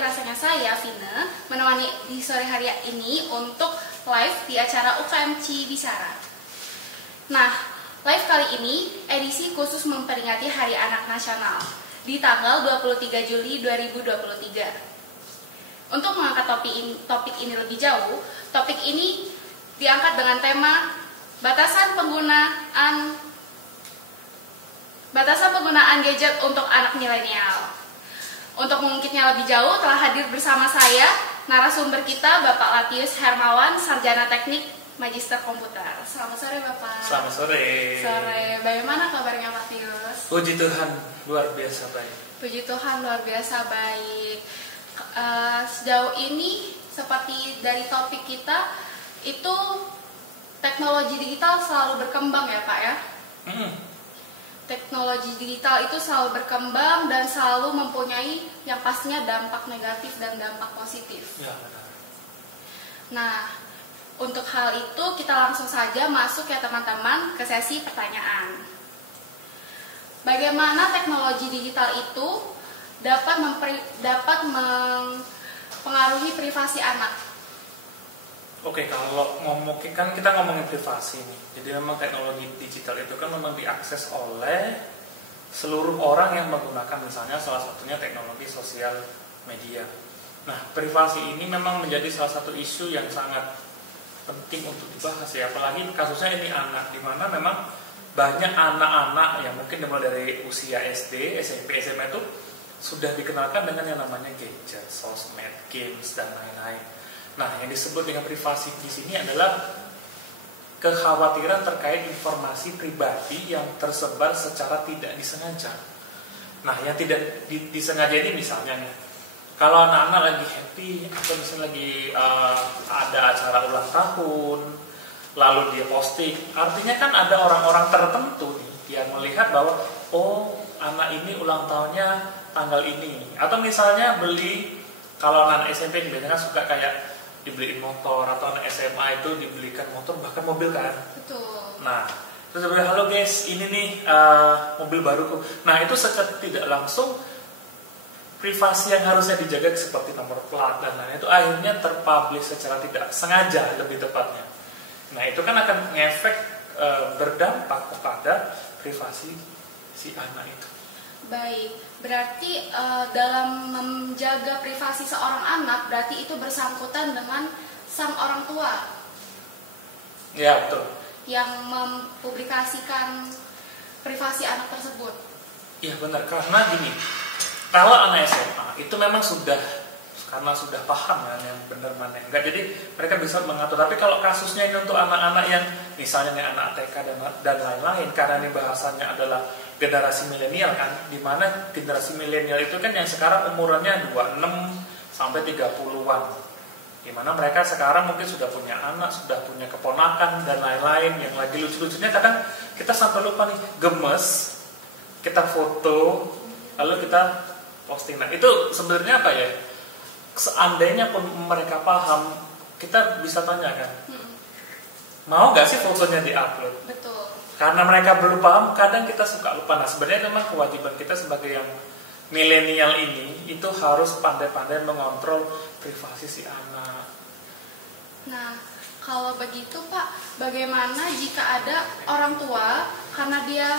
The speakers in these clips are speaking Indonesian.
kembali rasanya saya, Vina, menemani di sore hari ini untuk live di acara UKM Cibicara. Nah, live kali ini edisi khusus memperingati Hari Anak Nasional di tanggal 23 Juli 2023. Untuk mengangkat topik ini lebih jauh, topik ini diangkat dengan tema batasan penggunaan gadget untuk anak milenial. Untuk mengungkitnya lebih jauh, telah hadir bersama saya narasumber kita, Bapak Latius Hermawan, Sarjana Teknik Magister Komputer. Selamat sore, Bapak. Selamat sore. Sore. Bagaimana kabarnya, Pak Tius? Puji Tuhan, luar biasa baik. Puji Tuhan, luar biasa baik. Sejauh ini, seperti dari topik kita, itu teknologi digital selalu berkembang ya, Pak ya? Teknologi digital itu selalu berkembang dan selalu mempunyai yang pastinya dampak negatif dan dampak positif. Ya, benar. Nah, untuk hal itu kita langsung saja masuk ya teman-teman ke sesi pertanyaan. Bagaimana teknologi digital itu dapat mempengaruhi privasi anak? Oke, kalau kan kita ngomongin privasi nih. Jadi memang teknologi digital itu kan memang diakses oleh seluruh orang yang menggunakan misalnya salah satunya teknologi sosial media. Nah, privasi ini memang menjadi salah satu isu yang sangat penting untuk dibahas ya. Apalagi kasusnya ini anak, di mana memang banyak anak-anak yang mungkin dimulai dari usia SD, SMP, SMA itu sudah dikenalkan dengan yang namanya gadget, sosmed, games dan lain-lain. Nah, yang disebut dengan privasi di sini adalah kekhawatiran terkait informasi pribadi yang tersebar secara tidak disengaja. Nah, yang tidak disengaja ini misalnya nih, kalau anak-anak lagi happy atau misalnya lagi ada acara ulang tahun, lalu dia posting, artinya kan ada orang-orang tertentu nih yang melihat bahwa oh, anak ini ulang tahunnya tanggal ini, atau misalnya kalau anak SMP biasanya suka kayak dibeliin motor, atau anak SMA itu dibelikan motor bahkan mobil kan. Betul. Nah, terus dia bilang, halo guys, ini nih mobil baruku. Nah, itu secara tidak langsung privasi yang harusnya dijaga seperti nomor plat dan lain-lain itu akhirnya terpublish secara tidak sengaja, lebih tepatnya. Nah, itu kan akan ngefek berdampak kepada privasi si anak itu. Baik, berarti dalam menjaga privasi seorang anak berarti itu bersangkutan dengan sang orang tua. Ya, betul. Yang mempublikasikan privasi anak tersebut. Iya benar, karena gini, kalau anak SMA itu memang karena sudah paham kan yang benar mana yang enggak, jadi mereka bisa mengatur. Tapi kalau kasusnya ini untuk anak-anak yang misalnya nih anak TK dan lain-lain, karena ini bahasanya adalah generasi milenial kan, dimana generasi milenial itu kan yang sekarang umurannya 26 sampai 30-an, dimana mereka sekarang mungkin sudah punya anak, sudah punya keponakan dan lain-lain. Yang lagi lucu-lucunya kadang kita sampai lupa nih, gemes, kita foto lalu kita posting. Nah, itu sebenarnya apa ya, seandainya pun mereka paham, kita bisa tanyakan, mau gak sih fotonya diupload? Betul. Karena mereka belum paham, kadang kita suka lupa. Nah, sebenarnya memang kewajiban kita sebagai yang milenial ini itu harus pandai-pandai mengontrol privasi si anak. Nah, kalau begitu Pak, bagaimana jika ada orang tua karena dia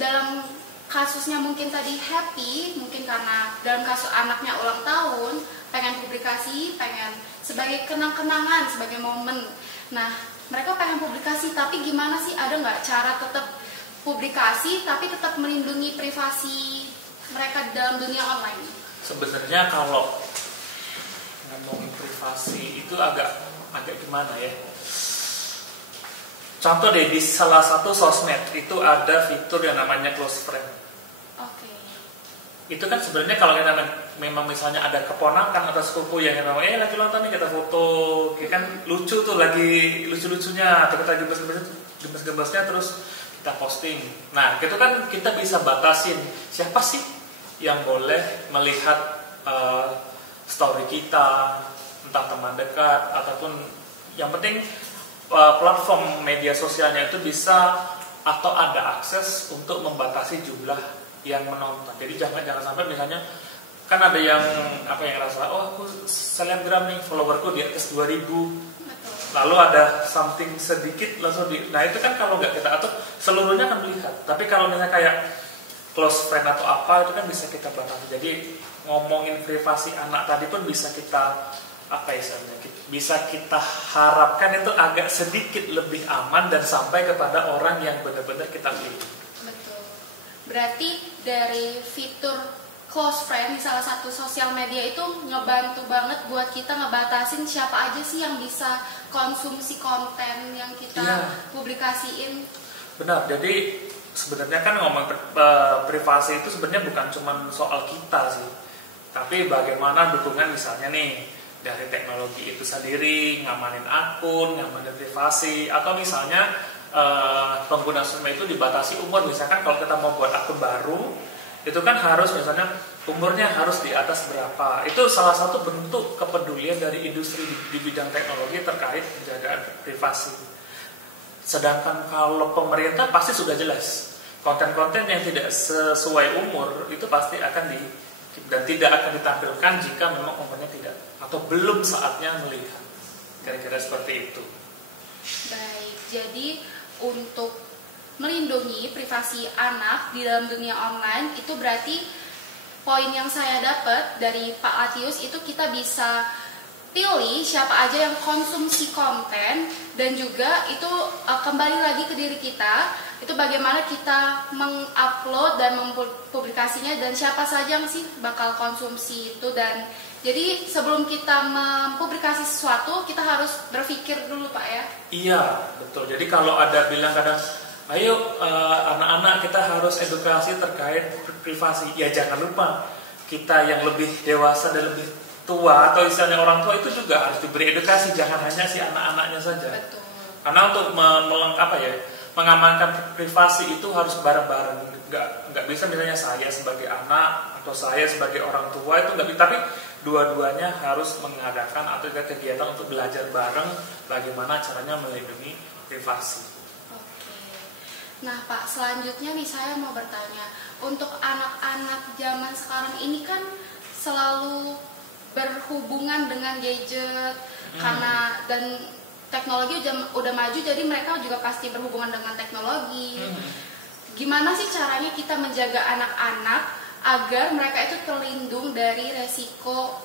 dalam kasusnya mungkin tadi happy, mungkin karena dalam kasus anaknya ulang tahun, pengen publikasi, pengen sebagai kenang-kenangan, sebagai momen. Nah, mereka pengen publikasi, tapi gimana sih, ada nggak cara tetap publikasi tapi tetap melindungi privasi mereka dalam dunia online? Sebenarnya kalau ngomong privasi itu agak gimana ya? Contoh deh, di salah satu sosmed itu ada fitur yang namanya close friend. Oke. Itu kan sebenarnya kalau kita memang misalnya ada keponakan atau sepupu yang memang lagi nonton nih, kita foto, ya kan lucu tuh, lagi lucu-lucunya, atau kita gemes-gemesnya terus kita posting. Nah, itu kan kita bisa batasin siapa sih yang boleh melihat story kita, entah teman dekat ataupun yang penting platform media sosialnya itu bisa atau ada akses untuk membatasi jumlah yang menonton. Jadi jangan sampai misalnya kan ada yang apa yang rasa, oh aku selebgram nih, followerku di atas 2000, lalu ada something sedikit langsung nah itu kan kalau nggak kita atur seluruhnya kan melihat. Tapi kalau misalnya kayak close friend atau apa itu kan bisa kita batasi. Jadi ngomongin privasi anak tadi pun bisa kita apa istilahnya, bisa kita harapkan itu agak sedikit lebih aman dan sampai kepada orang yang benar-benar kita pilih. Betul. Berarti dari fitur close friend di salah satu sosial media itu ngebantu banget buat kita ngebatasin siapa aja sih yang bisa konsumsi konten yang kita publikasiin. Benar. Jadi sebenarnya kan ngomong privasi itu sebenarnya bukan cuma soal kita sih, tapi bagaimana dukungan misalnya nih dari teknologi itu sendiri, ngamanin akun, ngamanin privasi, atau misalnya pengguna sosmed itu dibatasi umur. Misalkan kalau kita mau buat akun baru, itu kan harus misalnya umurnya harus di atas berapa. Itu salah satu bentuk kepedulian dari industri di bidang teknologi terkait penjagaan privasi. Sedangkan kalau pemerintah pasti sudah jelas, konten-konten yang tidak sesuai umur itu pasti akan dan tidak akan ditampilkan jika memang umurnya tidak atau belum saatnya melihat. Kira-kira seperti itu. Baik, jadi untuk melindungi privasi anak di dalam dunia online itu berarti poin yang saya dapat dari Pak Atius itu kita bisa pilih siapa aja yang konsumsi konten, dan juga itu kembali lagi ke diri kita, itu bagaimana kita mengupload dan mempublikasinya dan siapa saja yang sih bakal konsumsi itu. Dan jadi sebelum kita mempublikasi sesuatu kita harus berpikir dulu Pak ya. Iya betul. Jadi kalau ada bilang kadang ayo anak-anak kita harus edukasi terkait privasi, ya jangan lupa kita yang lebih dewasa dan lebih tua atau istilahnya orang tua itu juga harus diberi edukasi, jangan hanya si anak-anaknya saja. Betul. Karena untuk mengamankan privasi itu harus bareng-bareng, nggak bisa misalnya saya sebagai anak atau saya sebagai orang tua itu nggak bisa, tapi dua-duanya harus mengadakan atau kegiatan untuk belajar bareng bagaimana caranya melindungi privasi. Oke. Nah Pak, selanjutnya nih saya mau bertanya, untuk anak-anak zaman sekarang ini kan selalu berhubungan dengan gadget karena dan teknologi udah maju, jadi mereka juga pasti berhubungan dengan teknologi. Gimana sih caranya kita menjaga anak-anak agar mereka itu terlindung dari resiko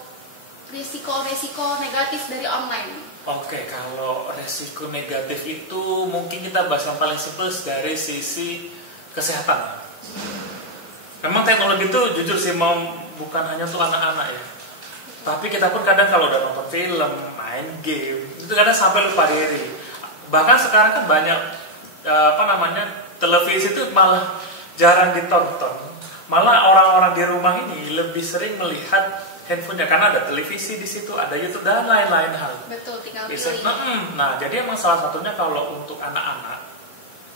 negatif dari online? Oke, kalau resiko negatif itu mungkin kita bahas yang paling simpel dari sisi kesehatan. Memang teknologi itu jujur sih bukan hanya untuk anak-anak ya. Tapi kita pun kadang kalau udah nonton film, main game, itu kadang sampai lupa diri. Bahkan sekarang kan banyak televisi itu malah jarang ditonton. Malah orang-orang di rumah ini lebih sering melihat handphonenya karena ada televisi di situ, ada YouTube dan lain-lain hal. Betul, tinggal pilih. Nah, jadi emang salah satunya kalau untuk anak-anak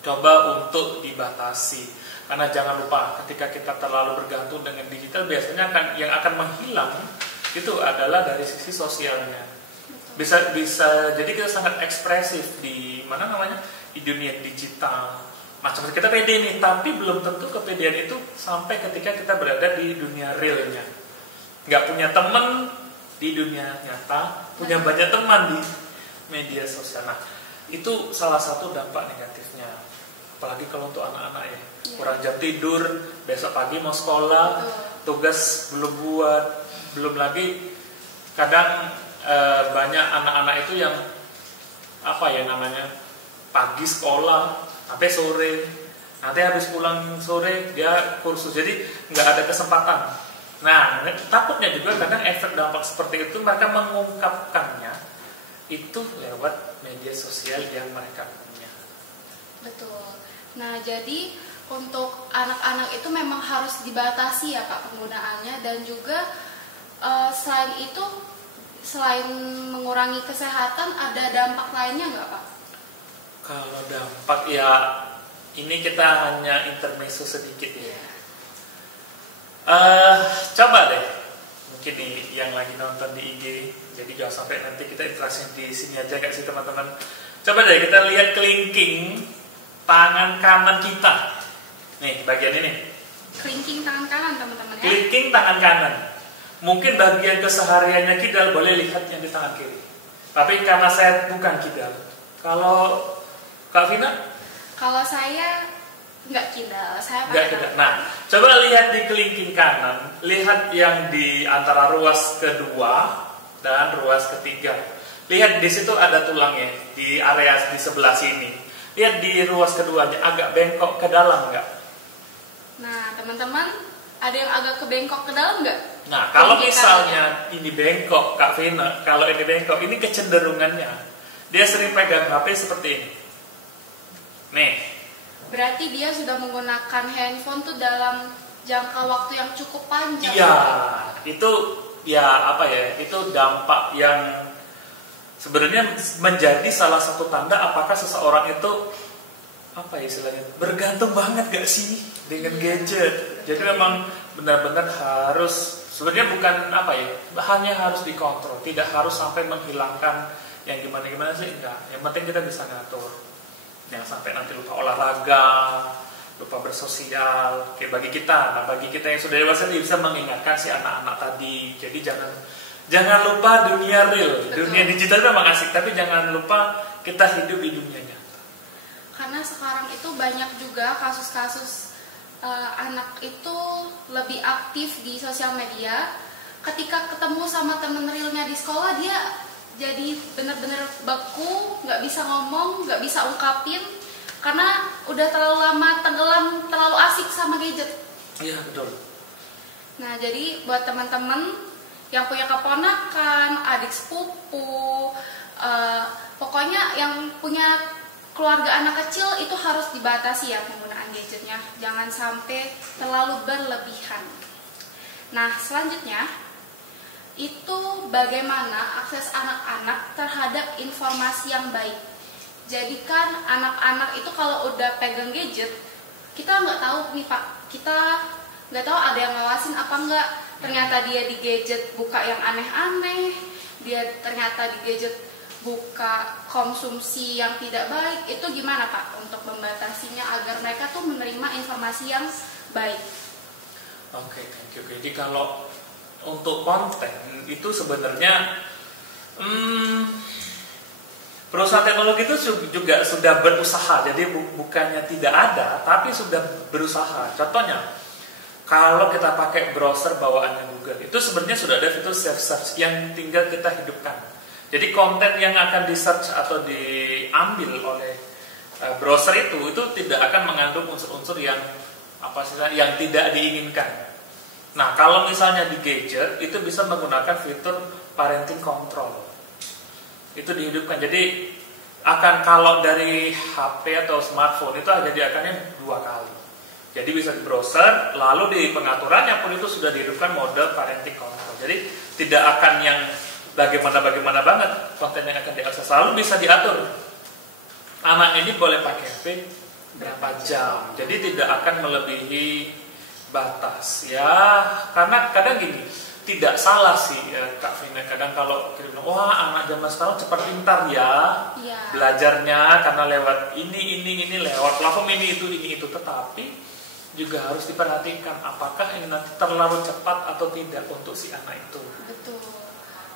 coba untuk dibatasi. Karena jangan lupa ketika kita terlalu bergantung dengan digital, biasanya yang akan menghilang itu adalah dari sisi sosialnya. Bisa jadi kita sangat ekspresif di di dunia digital. Macam kita pede nih, tapi belum tentu kepedean itu sampai ketika kita berada di dunia realnya. Nggak punya teman di dunia nyata, punya banyak teman di media sosial. Nah, itu salah satu dampak negatifnya. Apalagi kalau untuk anak-anak ya, kurang jam tidur, besok pagi mau sekolah, tugas belum buat, belum lagi kadang banyak anak-anak itu yang pagi sekolah sampai sore, nanti habis pulang sore dia kursus, jadi nggak ada kesempatan. Nah, takutnya juga kadang efek dampak seperti itu mereka mengungkapkannya itu lewat media sosial yang mereka punya. Betul. Nah, jadi untuk anak-anak itu memang harus dibatasi ya Pak penggunaannya, dan juga selain itu, selain mengurangi kesehatan, ada dampak lainnya nggak Pak? Kalau dampak ya ini kita hanya intermezzo sedikit ya. Coba deh, mungkin nih yang lagi nonton di IG, jadi jangan sampai nanti kita interaksi di sini aja gak sih teman-teman. Coba deh kita lihat kelingking tangan kanan kita. Nih bagian ini. Kelingking tangan kanan teman-teman ya. Kelingking tangan kanan. Mungkin bagian kesehariannya kidal boleh lihat yang di tangan kiri. Tapi karena saya bukan kidal. Kalau Kak Vina? Kalau saya nggak kidal, saya Nggak kidal. Nah, coba lihat di kelingking kanan. Lihat yang di antara ruas kedua dan ruas ketiga. Lihat di situ ada tulangnya di area di sebelah sini. Lihat di ruas keduanya agak bengkok ke dalam nggak? Nah, teman-teman, ada yang agak ke bengkok ke dalam nggak? Nah, kalau misalnya ini bengkok, Kak Vina, kalau ini bengkok, ini kecenderungannya. Dia sering pegang HP seperti ini. Nih. Berarti dia sudah menggunakan handphone tuh dalam jangka waktu yang cukup panjang. Iya, itu ya apa ya? Itu dampak yang sebenarnya menjadi salah satu tanda apakah seseorang itu apa ya istilahnya bergantung banget gak sih dengan gadget. Jadi memang benar-benar harus sebenarnya bukan apa ya, hanya harus dikontrol, tidak harus sampai menghilangkan yang gimana-gimana sih enggak. Yang penting kita bisa ngatur. Jangan sampai nanti lupa olahraga, lupa bersosial. Kayak bagi kita yang sudah dewasa bisa mengingatkan si anak-anak tadi. Jadi jangan lupa dunia real. Betul. Dunia digital memang asik, tapi jangan lupa kita hidup di dunia nyata. Karena sekarang itu banyak juga kasus-kasus anak itu lebih aktif di sosial media. Ketika ketemu sama temen realnya di sekolah, dia jadi benar-benar beku, nggak bisa ngomong, nggak bisa ungkapin, karena udah terlalu lama tenggelam, terlalu asik sama gadget. Iya, betul. Nah, jadi buat teman-teman yang punya keponakan, adik sepupu, pokoknya yang punya keluarga anak kecil itu harus dibatasi ya penggunaan gadgetnya, jangan sampai terlalu berlebihan. Nah, selanjutnya itu bagaimana akses anak-anak terhadap informasi yang baik. Jadi kan anak-anak itu kalau udah pegang gadget, kita nggak tahu nih Pak, kita nggak tahu ada yang ngawasin apa nggak. Ternyata dia di gadget buka yang aneh-aneh, dia ternyata di gadget buka konsumsi yang tidak baik. Itu gimana Pak untuk membatasinya agar mereka tuh menerima informasi yang baik? Oke, thank you. Jadi kalau untuk konten itu sebenarnya perusahaan teknologi itu juga sudah berusaha. Jadi bukannya tidak ada, tapi sudah berusaha. Contohnya, kalau kita pakai browser bawaannya Google, itu sebenarnya sudah ada fitur self search yang tinggal kita hidupkan. Jadi konten yang akan di search atau diambil oleh browser itu tidak akan mengandung unsur-unsur yang yang tidak diinginkan. Nah, kalau misalnya di gadget itu bisa menggunakan fitur parenting control. Itu dihidupkan. Jadi akan kalau dari HP atau smartphone itu diakannya 2 kali. Jadi bisa di browser, lalu di pengaturannya pun itu sudah dihidupkan mode parenting control. Jadi tidak akan yang bagaimana banget konten yang akan diakses. Lalu bisa diatur. Anak ini boleh pakai HP berapa jam. Jadi tidak akan melebihi batas ya, karena kadang gini tidak salah sih ya, Kak Vina. Kadang kalau kita bilang wah anak zaman sekarang cepat pintar ya, belajarnya karena lewat ini lewat platform ini itu, tetapi juga harus diperhatikan apakah ini nanti terlalu cepat atau tidak untuk si anak itu. Betul.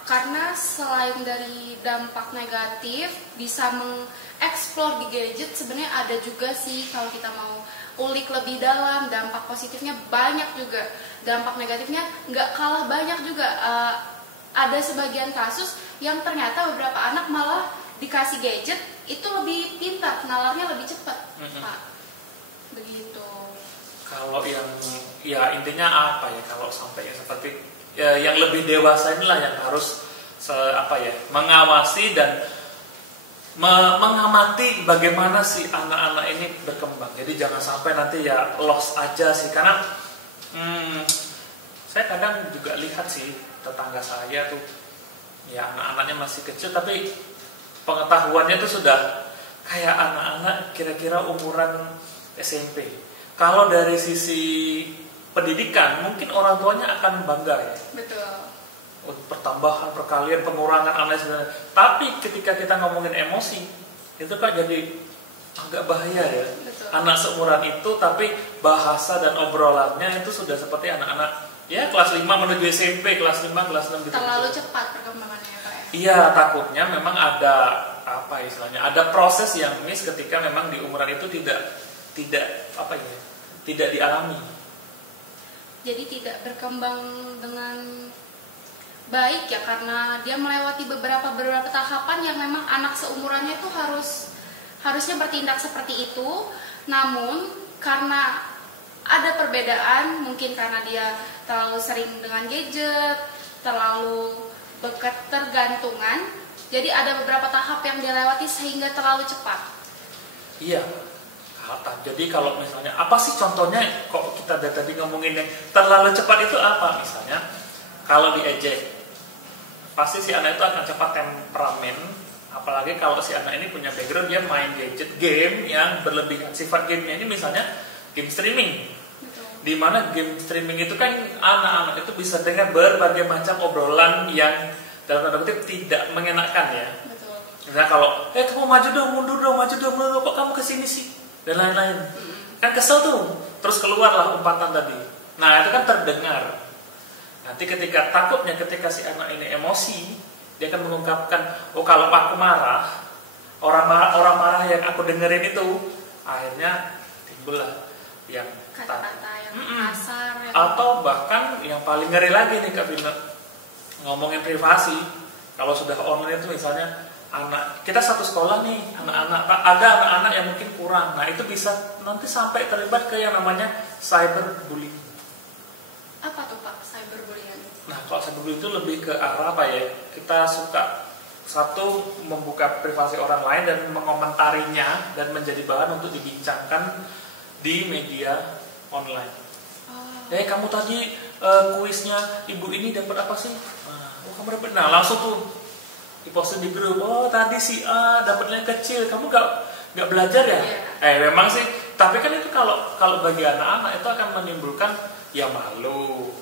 Karena selain dari dampak negatif bisa mengeksplor di gadget, sebenarnya ada juga sih kalau kita mau ulik lebih dalam, dampak positifnya banyak juga, dampak negatifnya nggak kalah banyak juga. Ada sebagian kasus yang ternyata beberapa anak malah dikasih gadget itu lebih pintar, nalarnya lebih cepat, Pak. Begitu. Kalau yang ya intinya apa ya, kalau sampai yang seperti ya, yang lebih dewasa inilah yang harus mengawasi dan mengamati bagaimana si anak-anak ini berkembang. Jadi jangan sampai nanti ya lost aja sih, karena saya kadang juga lihat sih tetangga saya tuh ya anak-anaknya masih kecil tapi pengetahuannya tuh sudah kayak anak-anak kira-kira umuran SMP. Kalau dari sisi pendidikan mungkin orang tuanya akan bangga ya. Betul. Pertambahan, perkalian, pengurangan, analisis. Tapi ketika kita ngomongin emosi, itu kan jadi agak bahaya ya. Betul. Anak seumuran itu, tapi bahasa dan obrolannya itu sudah seperti anak-anak ya kelas 5 menuju SMP, kelas 5, kelas 6 gitu. Terlalu cepat perkembangannya ya Pak ya? Iya, takutnya memang ada apa istilahnya, ada proses yang miss ketika memang di umuran itu tidak apa ya, tidak dialami. Jadi tidak berkembang dengan baik ya, karena dia melewati beberapa tahapan yang memang anak seumurannya itu harusnya bertindak seperti itu, namun karena ada perbedaan, mungkin karena dia terlalu sering dengan gadget, terlalu ketergantungan, jadi ada beberapa tahap yang dia lewati sehingga terlalu cepat. Iya, kata. Jadi kalau misalnya apa sih contohnya, kok kita dari tadi ngomongin yang terlalu cepat itu apa? Misalnya kalau diejek, pasti si anak itu akan cepat temperamen. Apalagi kalau si anak ini punya background dia main gadget, game yang berlebihan. Sifat gamenya ini misalnya game streaming. Betul. Dimana game streaming itu kan anak-anak itu bisa dengar berbagai macam obrolan yang dalam tanda kutip tidak mengenakan ya. Betul. Misalnya kalau, kamu maju dong, mundur dong, maju dong, kok kamu kesini sih? Dan lain-lain. Kan kesel tuh. Terus keluarlah umpatan tadi. Nah itu kan terdengar. Nanti ketika takutnya ketika si anak ini emosi, dia akan mengungkapkan, oh kalau aku marah, orang marah yang aku dengerin itu, akhirnya timbullah yang Kata-kata yang kasar. Atau bahkan yang paling ngeri lagi nih Kak Bina, ngomongin privasi. Kalau sudah online itu misalnya anak kita satu sekolah nih, ada anak-anak yang mungkin kurang. Nah itu bisa nanti sampai terlibat ke yang namanya cyberbullying. Apa tuh Pak cyberbullying? Nah kalau cyberbullying itu lebih ke arah apa ya? Kita suka satu membuka privasi orang lain dan mengomentarinya dan menjadi bahan untuk dibincangkan di media online. Kamu tadi kuisnya ibu ini dapat apa sih? Kamu dapat. Nah langsung tuh diposting di grup. Oh tadi si A dapatnya kecil. Kamu nggak belajar ya? Yeah. Memang sih. Tapi kan itu kalau bagi anak-anak itu akan menimbulkan ya malu,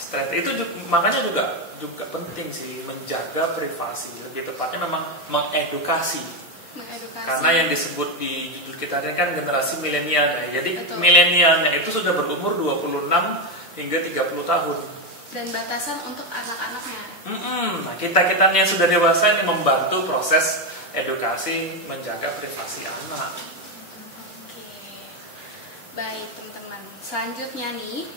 stres. Itu makanya juga penting sih menjaga privasi. Lebih tepatnya memang mengedukasi. Karena yang disebut di judul kita ini kan generasi milenial. Nah, jadi milenialnya itu sudah berumur 26 hingga 30 tahun. Dan batasan untuk anak-anaknya. Nah, kita yang sudah dewasa ini membantu proses edukasi menjaga privasi anak. Oke. Baik teman-teman. Selanjutnya nih,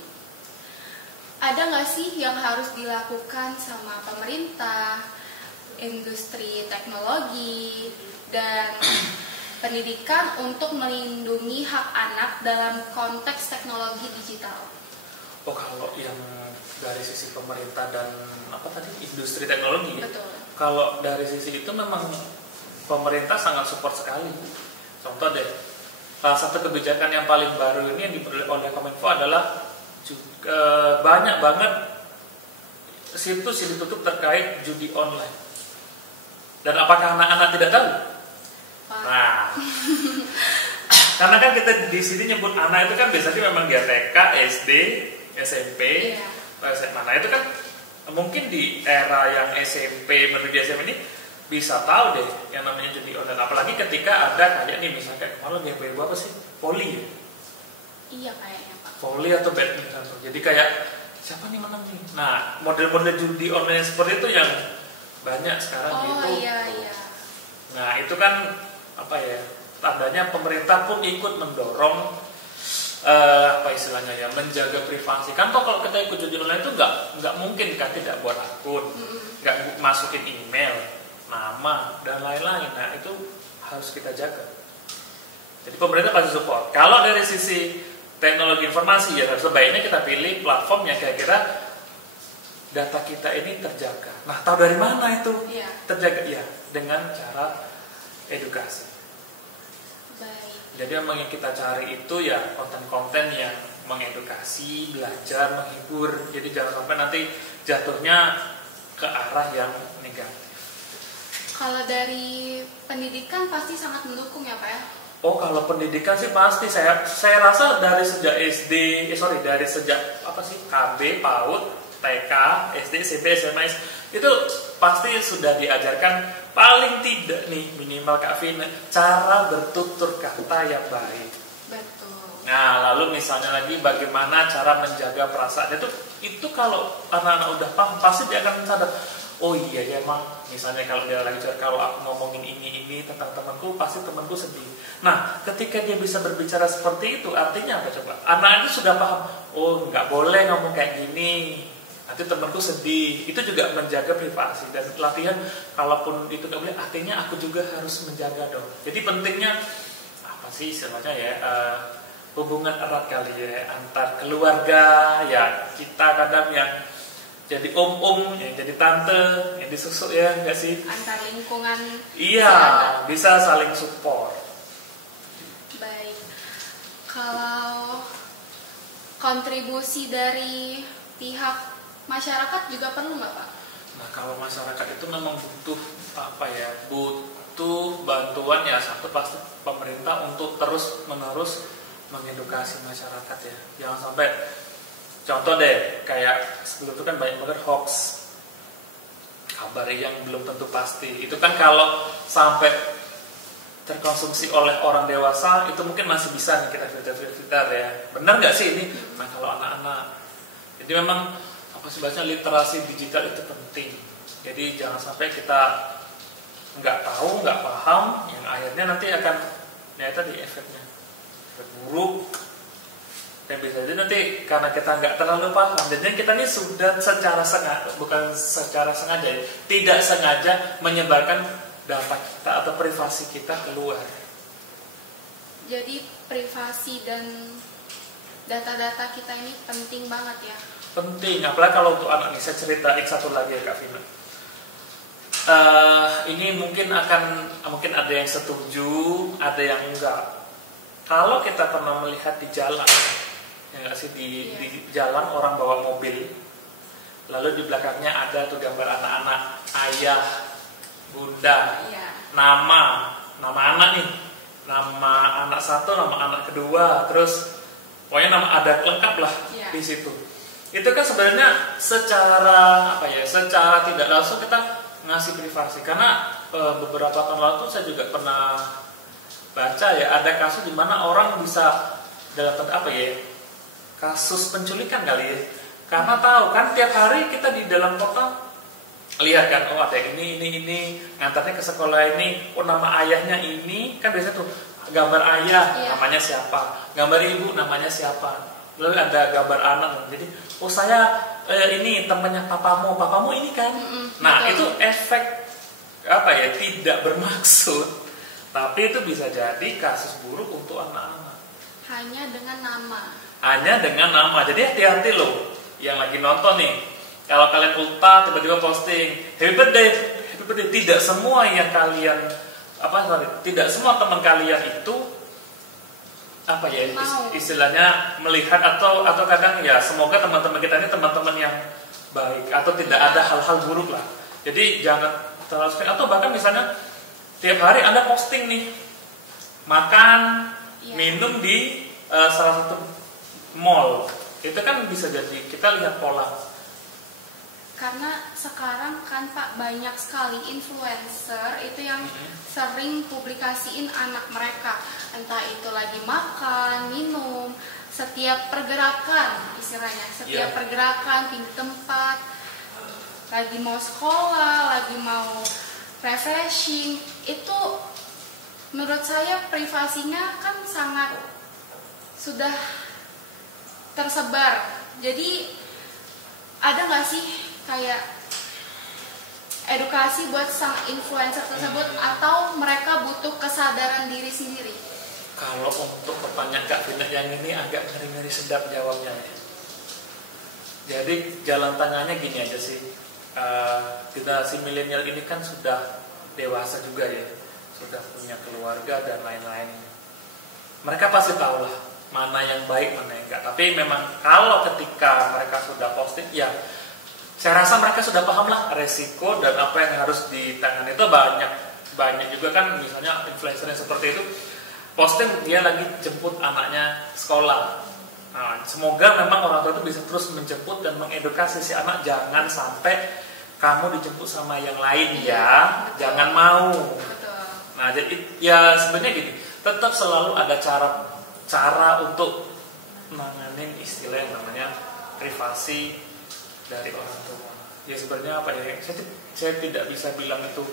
ada nggak sih yang harus dilakukan sama pemerintah, industri teknologi, dan pendidikan untuk melindungi hak anak dalam konteks teknologi digital? Oh kalau yang dari sisi pemerintah dan industri teknologi. Betul. Kalau dari sisi itu memang pemerintah sangat support sekali. Contoh deh, salah satu kebijakan yang paling baru ini yang diperoleh oleh Kominfo adalah banyak banget situs yang ditutup terkait judi online. Dan apakah anak-anak tidak tahu? Nah, karena kan kita di sini nyebut anak itu kan biasanya memang dia TK, SD, SMP, SMA. Nah itu kan mungkin di era yang SMP menuju SMA ini bisa tahu deh yang namanya judi online. Apalagi ketika ada kayak nih misalnya kalau dia apa sih? Voli ya? Iya kayaknya Pak. Voli atau badminton. Jadi kayak siapa nih menang nih? Nah model-model judi online seperti itu yang banyak sekarang gitu. Oh iya. Nah itu kan apa ya? Tandanya pemerintah pun ikut mendorong istilahnya ya, menjaga privasi. Kan kalau kita ikut judi online itu nggak mungkin kan tidak buat akun, nggak masukin email, nama dan lain-lain. Nah itu harus kita jaga. Jadi pemerintah pasti support. Kalau dari sisi teknologi informasi ya sebaiknya kita pilih platform yang kira-kira data kita ini terjaga. Nah tahu dari mana itu terjaga? Ya dengan cara edukasi. Baik. Jadi memang yang kita cari itu ya konten-konten yang mengedukasi, belajar, menghibur. Jadi jangan sampai nanti jatuhnya ke arah yang negatif. Kalau dari pendidikan pasti sangat mendukung ya Pak ya? Oh kalau pendidikan sih pasti saya rasa dari sejak dari sejak KB, PAUD, TK, SD, SMP, SMA itu pasti sudah diajarkan paling tidak nih minimal Kak Vina cara bertutur kata yang baik. Betul. Nah lalu misalnya lagi bagaimana cara menjaga perasaan itu kalau anak-anak udah paham pasti dia akan sadar, oh iya ya emang misalnya kalau dia lagi curhat, kalau aku ngomongin ini tentang temanku pasti temanku sedih. Nah ketika dia bisa berbicara seperti itu artinya apa coba? Anak ini sudah paham, oh nggak boleh ngomong kayak gini, nanti temanku sedih. Itu juga menjaga privasi dan latihan. Kalaupun itu nggak boleh, artinya aku juga harus menjaga dong. Jadi pentingnya apa sih istilahnya ya, hubungan erat kali ya antar keluarga. Ya kita kadang yang jadi om, yang jadi tante, yang disusuk ya nggak sih? Antar lingkungan. Iya, bisa saling support. Baik, kalau kontribusi dari pihak masyarakat juga perlu nggak Pak? Nah kalau masyarakat itu memang butuh apa ya? Butuh bantuan ya, satu pasti pemerintah untuk terus menerus mengedukasi masyarakat ya. Jangan sampai, contoh deh, kayak sebelum itu kan banyak banget hoax, kabar yang belum tentu pasti. Itu kan kalau sampai terkonsumsi oleh orang dewasa itu mungkin masih bisa nih kita filter ya. Benar nggak sih ini? Nah kalau anak-anak, jadi memang apa sebetulnya literasi digital itu penting. Jadi jangan sampai kita nggak tahu, nggak paham, yang akhirnya nanti akan ya tadi efeknya buruk. Dan bisa jadi nanti karena kita nggak terlalu paham, jadi kita ini sudah secara sengaja, bukan secara sengaja ya, tidak sengaja menyebarkan data kita atau privasi kita keluar. Jadi privasi dan data-data kita ini penting banget ya. Penting, apalagi kalau untuk anak nih. Saya cerita satu lagi ya Kak Vina. Ini mungkin ada yang setuju, ada yang enggak. Kalau kita pernah melihat di jalan, ya nggak sih di jalan orang bawa mobil, lalu di belakangnya ada tuh gambar anak-anak, ayah, bunda, nama anak nih, nama anak satu, nama anak kedua, terus pokoknya nama ada lengkap lah di situ. Itu kan sebenarnya secara tidak langsung kita ngasih privasi, karena beberapa tahun lalu tuh saya juga pernah baca ya, ada kasus di mana orang bisa dalam kasus penculikan kali ya, karena tahu kan tiap hari kita di dalam kota lihat kan, oh ada ini ngantarnya ke sekolah ini, oh nama ayahnya ini, kan biasanya tuh gambar ayah namanya siapa, gambar ibu namanya siapa, lalu ada gambar anak, jadi oh saya ini temannya papamu ini kan. Nah betul. Itu efek tidak bermaksud, tapi itu bisa jadi kasus buruk untuk anak-anak. Hanya dengan nama. Jadi hati-hati loh yang lagi nonton nih. Kalau kalian ulta tiba-tiba posting happy birthday. Tidak semua yang kalian tidak semua teman kalian itu istilahnya melihat atau kadang ya semoga teman-teman kita ini teman-teman yang baik atau tidak ada hal-hal buruk lah. Jadi jangan terlalu sering, atau bahkan misalnya tiap hari Anda posting nih makan minum di salah satu mall, itu kan bisa jadi kita lihat pola. Karena sekarang kan Pak banyak sekali influencer itu yang sering publikasiin anak mereka, entah itu lagi makan, minum, setiap pergerakan istilahnya, pergerakan, pindah tempat, lagi mau sekolah, lagi mau refreshing, itu menurut saya privasinya kan sangat sudah tersebar. Jadi ada nggak sih kayak edukasi buat sang influencer tersebut, atau mereka butuh kesadaran diri sendiri? Kalau untuk pertanyaan Kak Vina yang ini agak ngeri-ngeri sedap jawabnya ya. Jadi jalan tengahnya gini aja sih, generasi milenial ini kan sudah dewasa juga ya, sudah punya keluarga dan lain-lain. Mereka pasti tahu lah mana yang baik, mana yang enggak. Tapi memang kalau ketika mereka sudah posting, ya saya rasa mereka sudah paham lah resiko dan apa yang harus ditangani. Itu banyak juga kan, misalnya influencer yang seperti itu posting dia lagi jemput anaknya sekolah. Nah, semoga memang orang tua itu bisa terus menjemput dan mengedukasi si anak, jangan sampai kamu dijemput sama yang lain ya, jangan mau. Nah jadi ya sebenarnya gini, tetap selalu ada cara untuk menanganin istilah yang namanya privasi dari orang tua. Ya sebenarnya apa ya? Saya tidak bisa bilang itu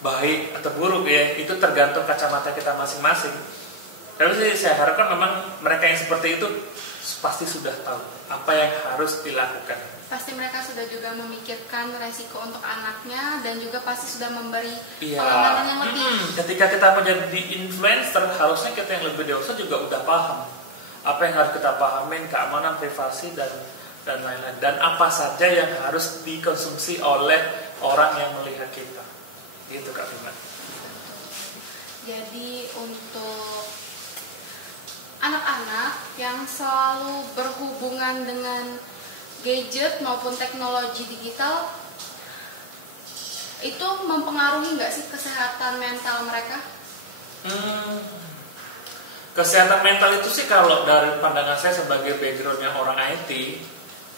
baik atau buruk ya. Itu tergantung kacamata kita masing-masing. Tapi sih saya harapkan memang mereka yang seperti itu pasti sudah tahu apa yang harus dilakukan. Pasti mereka sudah juga memikirkan resiko untuk anaknya dan juga pasti sudah memberi Iya. pengamanan yang lebih. Ketika kita menjadi influencer, harusnya kita yang lebih dewasa juga udah paham apa yang harus kita pahamin, keamanan privasi dan lain-lain, dan apa saja yang harus dikonsumsi oleh orang yang melihat kita. Gitu Kak Vina. Jadi untuk anak-anak yang selalu berhubungan dengan gadget maupun teknologi digital, itu mempengaruhi nggak sih kesehatan mental mereka? Kesehatan mental itu sih kalau dari pandangan saya sebagai backgroundnya orang IT,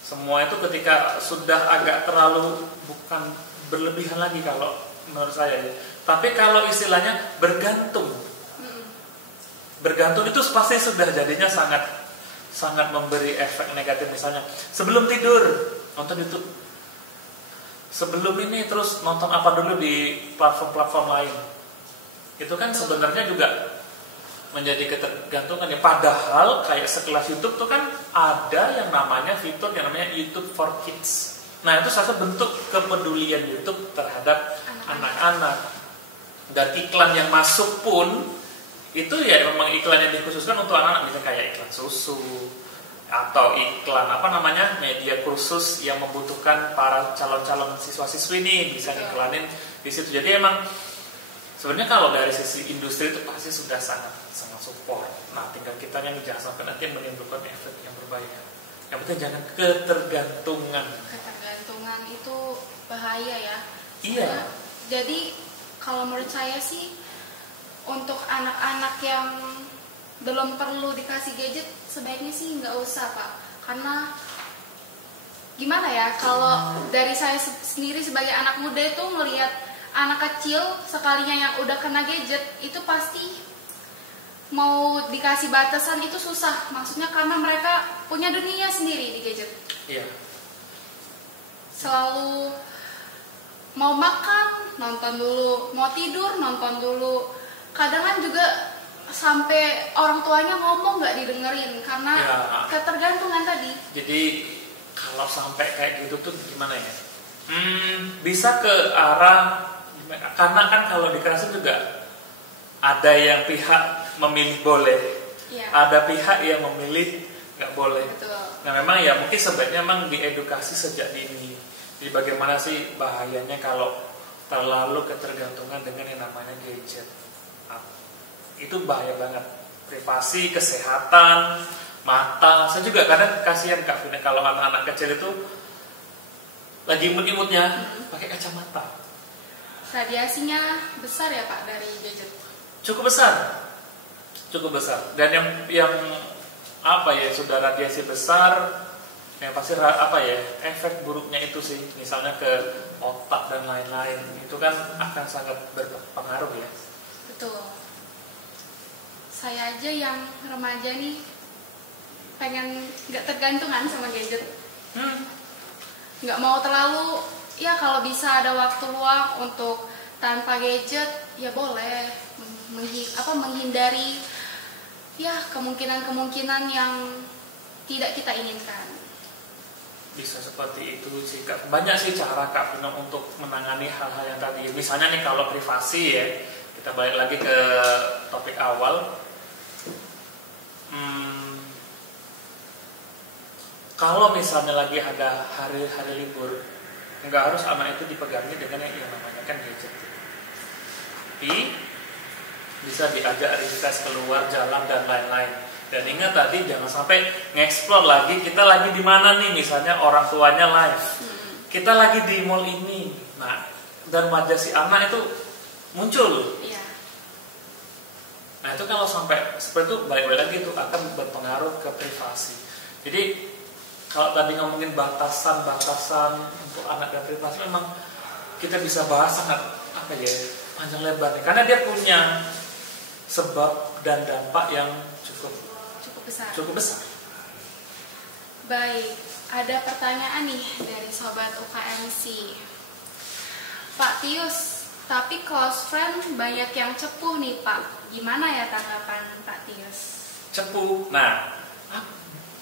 semua itu ketika sudah agak terlalu, bukan berlebihan lagi kalau menurut saya, tapi kalau istilahnya bergantung itu pasti sudah jadinya sangat memberi efek negatif. Misalnya sebelum tidur nonton YouTube, sebelum ini terus nonton apa dulu di platform-platform lain, itu kan sebenarnya juga menjadi ketergantungan ya. Padahal kayak sekelas YouTube tuh kan ada yang namanya fitur yang namanya YouTube for Kids. Nah itu salah satu bentuk kepedulian YouTube terhadap anak-anak. Dan iklan yang masuk pun itu ya memang iklan yang dikhususkan untuk anak-anak, misalnya kayak iklan susu atau iklan media kursus yang membutuhkan para calon-calon siswa-siswi ini bisa iklanin di situ. Jadi emang sebenarnya kalau dari sisi industri itu pasti sudah sangat support. Nah tinggal kita yang jangan sampai nanti menimbulkan efek yang berbahaya. Yang penting jangan ketergantungan. Ketergantungan itu bahaya ya. Iya. Jadi kalau menurut saya sih, untuk anak-anak yang belum perlu dikasih gadget sebaiknya sih nggak usah Pak. Karena gimana ya, kalau dari saya sendiri sebagai anak muda itu melihat anak kecil sekalinya yang udah kena gadget itu pasti mau dikasih batasan itu susah. Maksudnya karena mereka punya dunia sendiri di gadget. Iya. Selalu mau makan nonton dulu, mau tidur nonton dulu. Kadang kan juga sampai orang tuanya ngomong nggak didengerin karena ketergantungan tadi. Jadi kalau sampai kayak gitu tuh gimana ya? Bisa ke arah, karena kan kalau dikasih juga ada yang pihak memilih boleh, ada pihak yang memilih nggak boleh. Betul. Nah memang ya mungkin sebaiknya memang diedukasi sejak dini. Jadi bagaimana sih bahayanya kalau terlalu ketergantungan dengan yang namanya gadget. Itu bahaya banget, privasi, kesehatan, mata. Saya juga kadang kasihan Kak Vina kalau anak-anak kecil itu lagi imut-imutnya pakai kacamata. Radiasinya besar ya Pak dari gadget? Cukup besar. Dan yang sudah radiasi besar, yang pasti efek buruknya itu sih, misalnya ke otak dan lain-lain, itu kan akan sangat berpengaruh ya. Betul. Saya aja yang remaja nih pengen nggak tergantungan sama gadget, nggak mau terlalu, ya kalau bisa ada waktu luang untuk tanpa gadget ya boleh, menghindari ya kemungkinan-kemungkinan yang tidak kita inginkan. Bisa seperti itu sih Kak. Banyak sih cara Kak Vina untuk menangani hal-hal yang tadi. Misalnya nih kalau privasi ya, kita balik lagi ke topik awal. Kalau misalnya lagi ada hari-hari libur, nggak harus anak itu dipegangi dengan yang namanya kan gadget. Tapi bisa diajak refresh keluar jalan dan lain-lain. Dan ingat tadi jangan sampai nge-explore lagi, kita lagi di mana nih, misalnya orang tuanya live, kita lagi di mall ini. Nah, dan wajah si anak itu muncul. Iya. Nah itu kalau sampai seperti itu, balik-balik lagi itu akan berpengaruh ke privasi. Jadi kalau tadi ngomongin batasan untuk anak dan privasi, memang kita bisa bahas sangat panjang lebar nih, karena dia punya sebab dan dampak yang cukup besar. Baik. Ada pertanyaan nih dari sobat UKMC. Pak Tius, tapi close friend banyak yang cepu nih Pak. Gimana ya tanggapan Pak Tius? Cepu. Nah,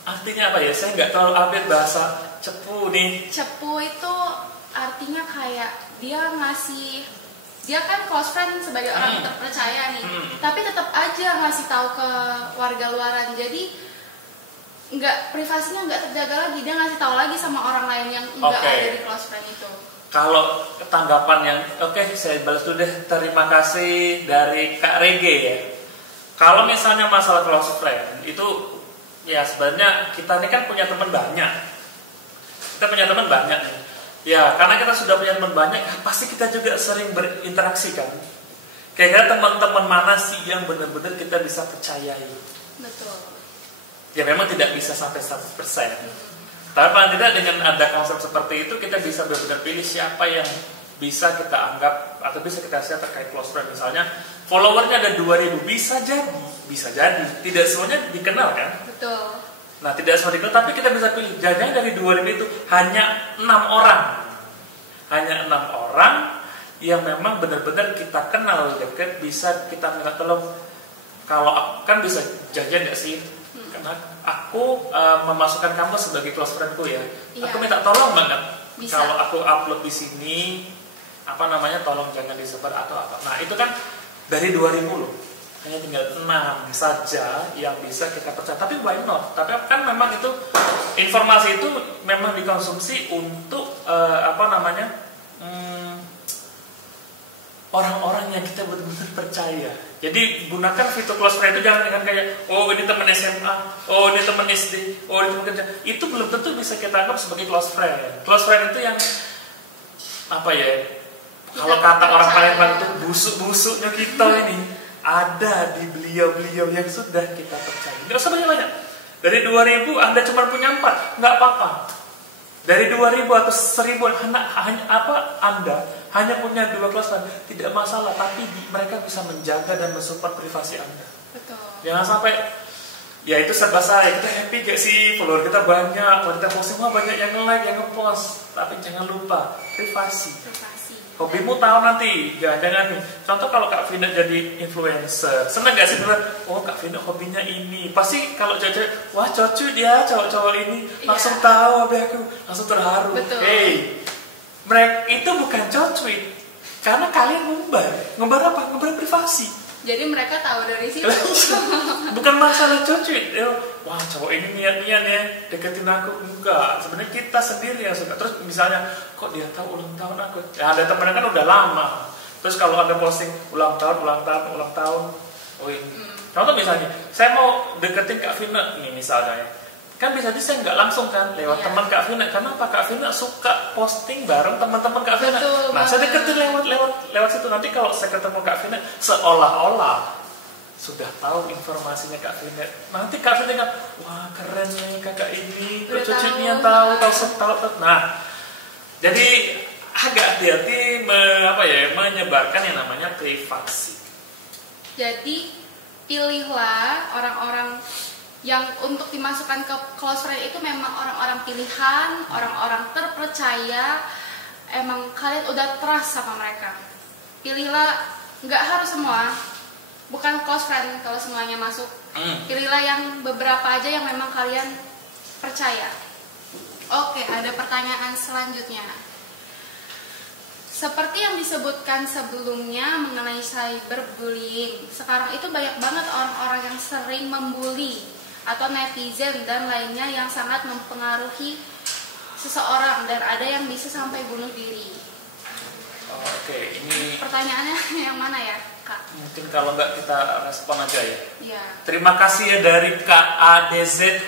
artinya apa ya? Saya nggak terlalu update bahasa cepu nih. Cepu itu artinya kayak dia kan close friend sebagai orang terpercaya nih, tapi tetap aja ngasih tahu ke warga luaran. Jadi privasinya nggak terjaga lagi, dia ngasih tahu lagi sama orang lain yang nggak ada di close friend itu. Kalau tanggapan yang saya balas dulu deh. Terima kasih dari Kak Rege ya. Kalau misalnya masalah close friend itu ya sebenarnya kita ini kan punya teman banyak. Kita punya teman banyak nih. Ya karena kita sudah punya teman banyak, pasti kita juga sering berinteraksi kan. Kira-kira teman-teman mana sih yang benar-benar kita bisa percayai? Betul. Ya memang tidak bisa sampai 100%. Tapi paling tidak dengan ada konsep seperti itu kita bisa benar-benar pilih siapa yang bisa kita anggap atau bisa kita share terkait close friend. Misalnya followernya ada 2000, bisa jadi. Tidak semuanya dikenal kan? Betul. Nah tidak semua dikenal, tapi kita bisa pilih. Jangan dari 2000 itu hanya 6 orang. Hanya 6 orang yang memang benar-benar kita kenal dekat, bisa kita minta tolong. Kalau kan bisa janjian nggak sih? Karena aku memasukkan kamu sebagai close friendku ya. Iya. Aku minta tolong banget. Kalau aku upload di sini, tolong jangan disebar atau apa. Nah itu kan dari 2000 loh. Hanya tinggal 6 saja yang bisa kita percaya. Tapi why not? Tapi kan memang itu informasi itu memang dikonsumsi untuk orang-orang yang kita benar-benar percaya. Jadi gunakan fitur close friend itu jangan dengan kayak ini teman SMA, ini teman SD, ini teman kerja. Itu belum tentu bisa kita anggap sebagai close friend. Close friend itu yang kalau kata orang Palembang itu busuk-busuknya kita ini ada di beliau-beliau yang sudah kita percaya. Nggak usah banyak-banyak. Dari 2000 Anda cuma punya 4, nggak apa-apa. Dari 2000 atau 1000 Anda hanya punya 2 close friend, tidak masalah, tapi mereka bisa menjaga dan mensupport privasi Anda. Betul. Jangan sampai ya itu serba saya, kita happy gak sih, follower kita banyak, kalau kita posting banyak yang like, yang nge-post, tapi jangan lupa privasi. Hobimu tahu nanti, jangan-jangan nih. Contoh kalau Kak Vina jadi influencer, seneng gak sih dengar? Kak Vina hobinya ini. Pasti kalau cewek, wah cocok dia cowok-cowok ini, langsung tahu hobi aku, langsung terharu. Betul. Mereka itu bukan cocok, karena kalian ngumbar apa? Ngumbar privasi. Jadi mereka tahu dari situ. Bukan masalah cocok. Wah cowok ini niat-niat ya deketin aku. Enggak, sebenarnya kita sendiri yang suka. Terus misalnya kok dia tahu ulang tahun aku? Ya ada temennya kan udah lama. Terus kalau ada posting ulang tahun. Contoh misalnya, saya mau deketin Kak Vina nih misalnya ya. Kan bisa aja saya nggak langsung kan lewat teman Kak Vina. Karena apa? Kak Vina suka posting bareng teman-teman Kak Vina. Nah saya deketin lewat situ. Nanti kalau saya ketemu Kak Vina, seolah-olah sudah tahu informasinya Kak Vina. Nanti Kak Vina kan, wah keren nih kakak ini, cucunya tahu. Nah, jadi agak hati-hati menyebarkan yang namanya privasi. Jadi pilihlah orang-orang yang untuk dimasukkan ke close friend itu memang orang-orang pilihan, orang-orang terpercaya. Emang kalian udah trust sama mereka. Pilihlah, nggak harus semua. Bukan close friend kalau semuanya masuk. Pilihlah yang beberapa aja yang memang kalian percaya. Oke, ada pertanyaan selanjutnya. Seperti yang disebutkan sebelumnya mengenai cyberbullying, sekarang itu banyak banget orang-orang yang sering membuli atau netizen dan lainnya yang sangat mempengaruhi seseorang dan ada yang bisa sampai bunuh diri. Oke, ini pertanyaannya yang mana ya, Kak? Mungkin kalau nggak kita respon aja ya. Iya. Terima kasih ya dari KADZ_Kia1.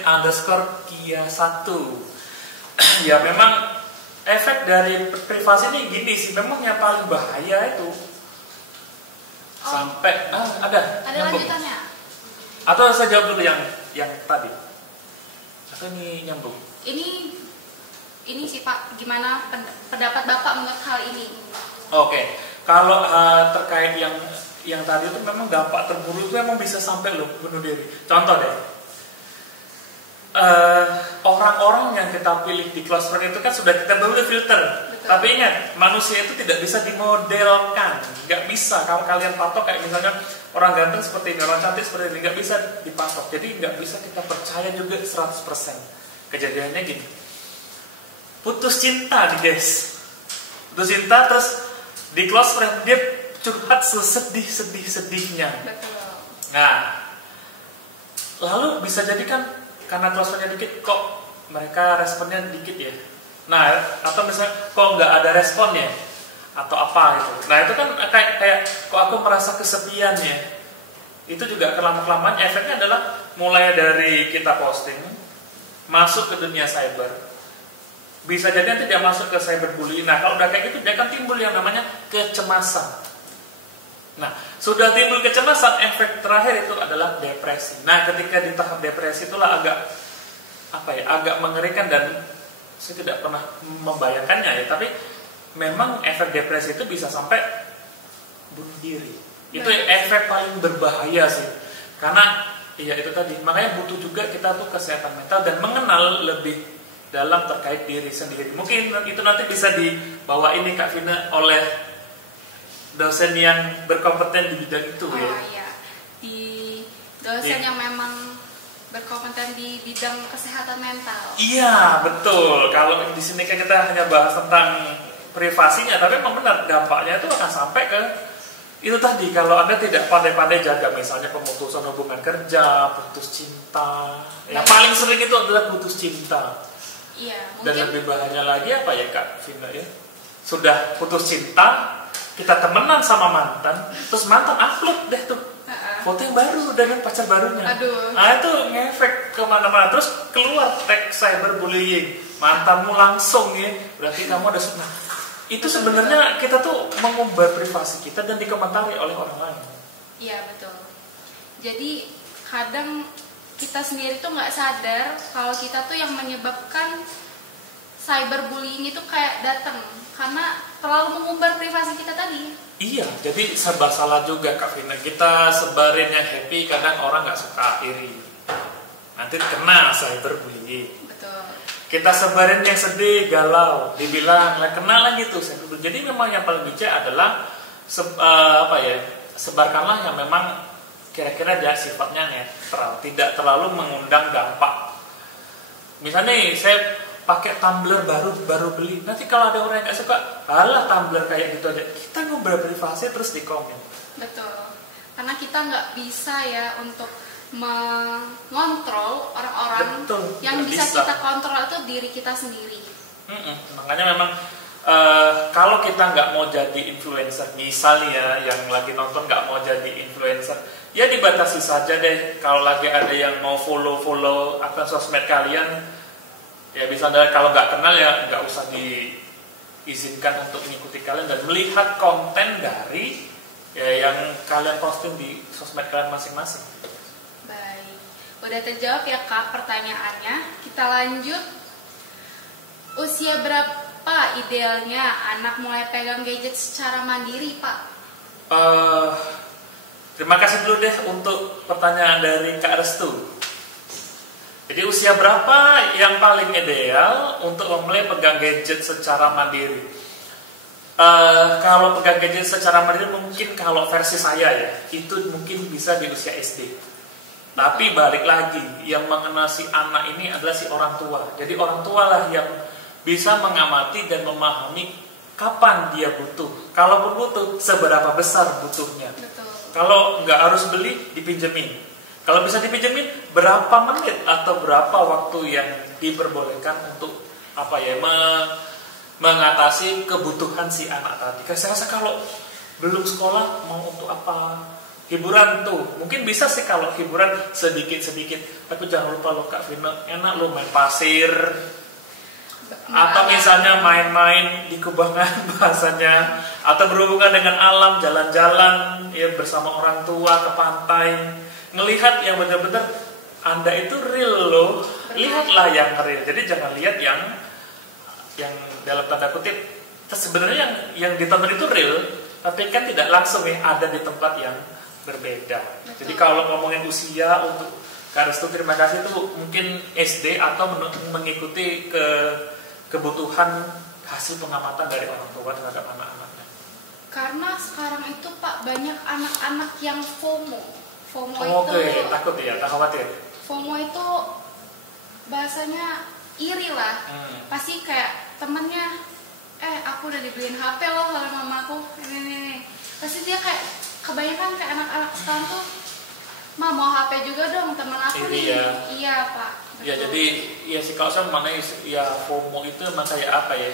Ya memang efek dari privasi ini gini sih, memang yang paling bahaya itu sampai ada lanjutannya. Atau saya jawab dulu yang tadi. Atau ini nyambung? Ini sih Pak, gimana pendapat Bapak mengenai hal ini? Oke, kalau terkait yang tadi itu memang dampak terburuk itu memang bisa sampai bunuh diri. Contoh deh, orang-orang yang kita pilih di close friend itu kan sudah kita beli filter. Betul. Tapi ingat, manusia itu tidak bisa dimodelkan, nggak bisa. Kalau kalian patok kayak misalnya orang ganteng seperti ini, orang cantik seperti ini, nggak bisa dipatok. Jadi nggak bisa kita percaya juga 100%. Kejadiannya gini, putus cinta nih guys, putus cinta terus di close friend dia curhat sesedih-sedihnya. Betul. Nah, lalu bisa jadi kan karena close friend-nya dikit, kok mereka responnya dikit ya. Nah, atau misalnya kok nggak ada responnya atau apa gitu. Nah itu kan kayak kok aku merasa kesepian ya. Itu juga kelama-kelamaan efeknya adalah mulai dari kita posting masuk ke dunia cyber. Bisa jadi nanti dia masuk ke cyberbullying. Nah kalau udah kayak gitu dia akan timbul yang namanya kecemasan. Nah, sudah timbul kecemasan, efek terakhir itu adalah depresi. Nah, ketika di tahap depresi itulah agak mengerikan dan saya tidak pernah membayangkannya ya, tapi memang efek depresi itu bisa sampai bunuh diri. Itu efek paling berbahaya sih. Karena ya itu tadi, makanya butuh juga kita tuh kesehatan mental dan mengenal lebih dalam terkait diri sendiri. Mungkin itu nanti bisa dibawa ini Kak Vina oleh dosen yang berkompeten di bidang itu ya. Oh iya, di dosen yang memang berkompeten di bidang kesehatan mental. Iya betul. Kalau di sini kan kita hanya bahas tentang privasinya, tapi memang benar dampaknya itu akan sampai ke itu tadi. Kalau Anda tidak pandai-pandai jaga, misalnya pemutusan hubungan kerja, putus cinta. Yang paling sering itu adalah putus cinta. Iya. Dan Mungkin lebih bahaya lagi apa ya Kak Vina ya? Sudah putus cinta, kita temenan sama mantan, terus mantan upload deh tuh foto yang baru dengan pacar barunya. Aduh. Nah itu ngefek kemana-mana, terus keluar tag cyberbullying, mantanmu langsung ya, berarti kamu ada senang. Itu sebenarnya kita tuh mengumbar privasi kita dan dikomentari oleh orang lain. Iya betul. Jadi kadang kita sendiri tuh nggak sadar kalau kita tuh yang menyebabkan cyberbullying itu kayak datang karena terlalu mengumbar privasi kita tadi. Iya, jadi serba salah juga Kak Vina. Kita sebarin yang happy, kadang orang nggak suka, iri. Nanti kena cyberbullying. Betul. Kita sebarin yang sedih, galau, dibilang lah kena lagi tuh cyberbullying. Jadi memang yang paling bijak adalah sebarkanlah yang memang kira-kira dia sifatnya netral, tidak terlalu mengundang dampak. Misalnya nih, saya pakai tumbler baru beli, nanti kalau ada orang yang nggak suka, alah tumbler kayak gitu aja, kita ngobrol privasi terus di komen. Betul. Karena kita nggak bisa ya untuk mengontrol orang-orang. Betul, yang nggak bisa bisa. kita kontrol itu diri kita sendiri. Makanya memang kalau kita nggak mau jadi influencer, misalnya yang lagi nonton nggak mau jadi influencer, ya dibatasi saja deh. Kalau lagi ada yang mau follow akun sosmed kalian, ya bisa kalau nggak kenal ya nggak usah diizinkan untuk mengikuti kalian dan melihat konten dari ya, yang kalian posting di sosmed kalian masing-masing. Baik, udah terjawab ya Kak pertanyaannya. Kita lanjut. Usia berapa idealnya anak mulai pegang gadget secara mandiri Pak? Terima kasih dulu deh untuk pertanyaan dari Kak Restu. Jadi usia berapa yang paling ideal untuk memulai pegang gadget secara mandiri? Kalau pegang gadget secara mandiri mungkin kalau versi saya ya, itu mungkin bisa di usia SD. Tapi balik lagi, yang mengenal si anak ini adalah si orang tua. Jadi orang tua lah yang bisa mengamati dan memahami kapan dia butuh. Kalaupun butuh, seberapa besar butuhnya. Betul. Kalau nggak harus beli, dipinjemin. Kalau bisa dipinjemin, berapa menit atau berapa waktu yang diperbolehkan untuk mengatasi kebutuhan si anak tadi. Saya rasa kalau belum sekolah mau untuk apa? Hiburan tuh, mungkin bisa sih kalau hiburan sedikit-sedikit. Tapi jangan lupa lo Kak Vina, enak lo main pasir. Atau misalnya main-main di kubangan bahasanya. Atau berhubungan dengan alam, jalan-jalan ya bersama orang tua ke pantai. Ngelihat yang benar-benar Anda itu real loh, lihatlah yang real. Jadi jangan lihat yang dalam tanda kutip sebenarnya yang ditonton itu real, tapi kan tidak langsung ya ada di tempat yang berbeda. Betul. Jadi kalau ngomongin usia untuk Kak Restu, terima kasih itu mungkin SD atau mengikuti kebutuhan hasil pengamatan dari orang tua terhadap anak-anaknya. Karena sekarang itu Pak banyak anak-anak yang FOMO. FOMO Oke, takut ya, tak khawatir. FOMO itu bahasanya iri lah. Pasti kayak temennya, aku udah dibeliin HP loh oleh mamaku, ini. Pasti dia kayak kebanyakan kayak anak-anak sekarang tuh, mau HP juga dong teman aku nih. Ya. Iya Pak. Ya jadi ya sih kalau saya mana ya FOMO itu emang kayak apa ya?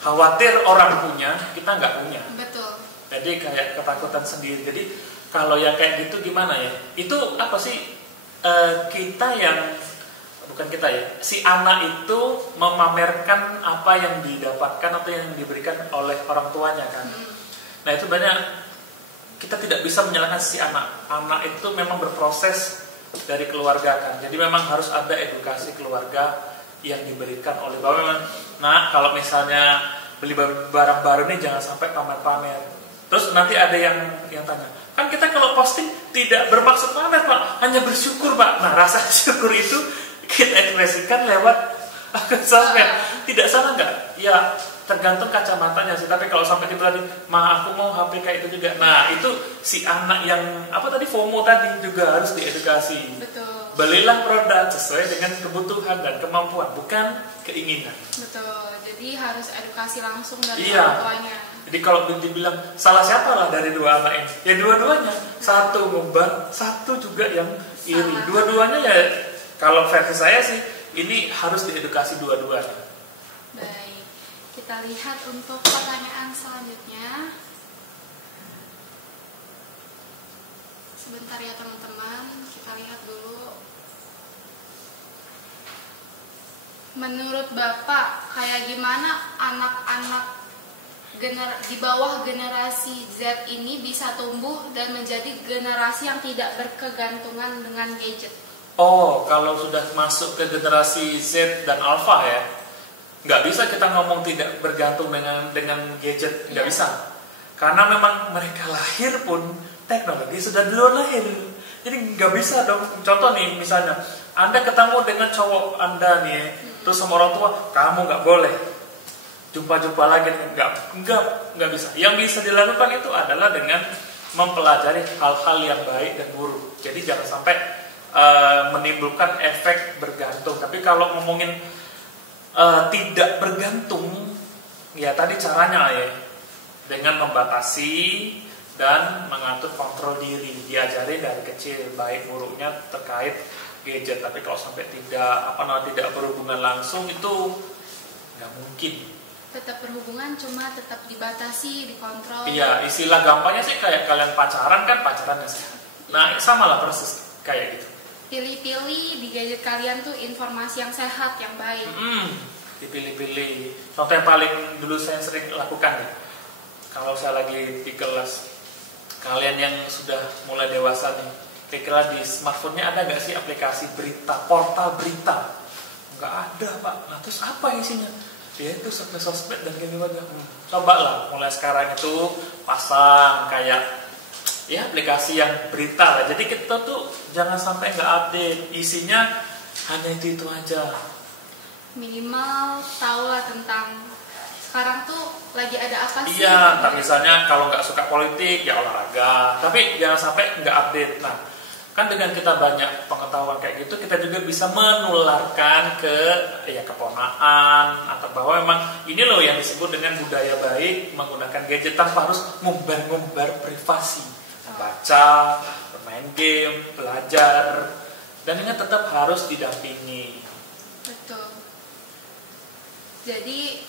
Khawatir orang punya, kita nggak punya. Betul. Jadi kayak ketakutan sendiri. Jadi kalau yang kayak gitu gimana ya? Itu apa sih? Kita yang bukan kita ya, si anak itu memamerkan apa yang didapatkan atau yang diberikan oleh orang tuanya kan. Nah itu banyak kita tidak bisa menyalahkan si anak. Anak itu memang berproses dari keluarga kan. Jadi memang harus ada edukasi keluarga yang diberikan oleh bapak. Nah kalau misalnya beli barang baru nih jangan sampai pamer-pamer. Terus nanti ada yang tanya, kan kita kalau posting tidak bermaksud pamer Pak, hanya bersyukur Pak. Nah rasa syukur itu kita ekspresikan lewat sosmed. Tidak salah nggak? Ya tergantung kacamatanya sih. Tapi kalau sampai tiba-tiba, aku mau HP kayak itu juga. Nah itu si anak yang apa tadi FOMO tadi juga harus diedukasi. Betul. Belilah produk sesuai dengan kebutuhan dan kemampuan, bukan keinginan. Betul. Jadi harus edukasi langsung dari Iya. orang tuanya. Jadi kalau dibilang salah siapa lah dari dua anak ini? Ya dua-duanya. Satu ngubah, satu juga yang iri. Salah. Dua-duanya ya kalau versi saya sih ini harus diedukasi dua-duanya. Baik. Kita lihat untuk pertanyaan selanjutnya. Sebentar ya teman-teman, kita lihat dulu. Menurut Bapak, kayak gimana anak-anak di bawah generasi Z ini bisa tumbuh dan menjadi generasi yang tidak berkegantungan dengan gadget? Oh, kalau sudah masuk ke generasi Z dan Alpha ya, nggak bisa kita ngomong tidak bergantung dengan gadget, nggak bisa. Karena memang mereka lahir pun teknologi sudah duluan lahir. Jadi nggak bisa dong. Contoh nih misalnya, Anda ketemu dengan cowok Anda nih, terus sama orang tua, kamu nggak boleh jumpa lagi, nggak bisa. Yang bisa dilakukan itu adalah dengan mempelajari hal-hal yang baik dan buruk. Jadi jangan sampai menimbulkan efek bergantung. Tapi kalau ngomongin tidak bergantung, ya tadi caranya ya dengan membatasi dan mengatur kontrol diri, diajari dari kecil baik buruknya terkait gadget. Tapi kalau sampai tidak berhubungan langsung itu nggak mungkin. Tetap berhubungan, cuma tetap dibatasi, dikontrol. Iya, istilah gampangnya sih kayak kalian pacaran kan, pacarannya sehat. Nah sama lah persis kayak gitu. Pilih-pilih di gadget kalian tuh informasi yang sehat, yang baik. Dipilih-pilih. Contoh yang paling dulu saya sering lakukan nih, kalau saya lagi di kelas, kalian yang sudah mulai dewasa nih, kira-kira di smartphone-nya ada nggak sih aplikasi berita, portal berita? Nggak ada Pak. Nah terus apa isinya? Ya itu sosmed dan gini aja. Coba lah mulai sekarang itu pasang kayak ya aplikasi yang berita lah. Jadi kita tuh jangan sampai nggak update, isinya hanya itu aja. Minimal tahu lah tentang sekarang tuh lagi ada apa sih. Iya, tapi misalnya kalau nggak suka politik ya olahraga, tapi jangan sampai nggak update. Nah kan dengan kita banyak pengetahuan kayak gitu, kita juga bisa menularkan ke keponaan, atau bahwa memang ini loh yang disebut dengan budaya baik menggunakan gadget tanpa harus ngumbar privasi, membaca, bermain game, belajar, dan ini tetap harus didampingi. Betul. Jadi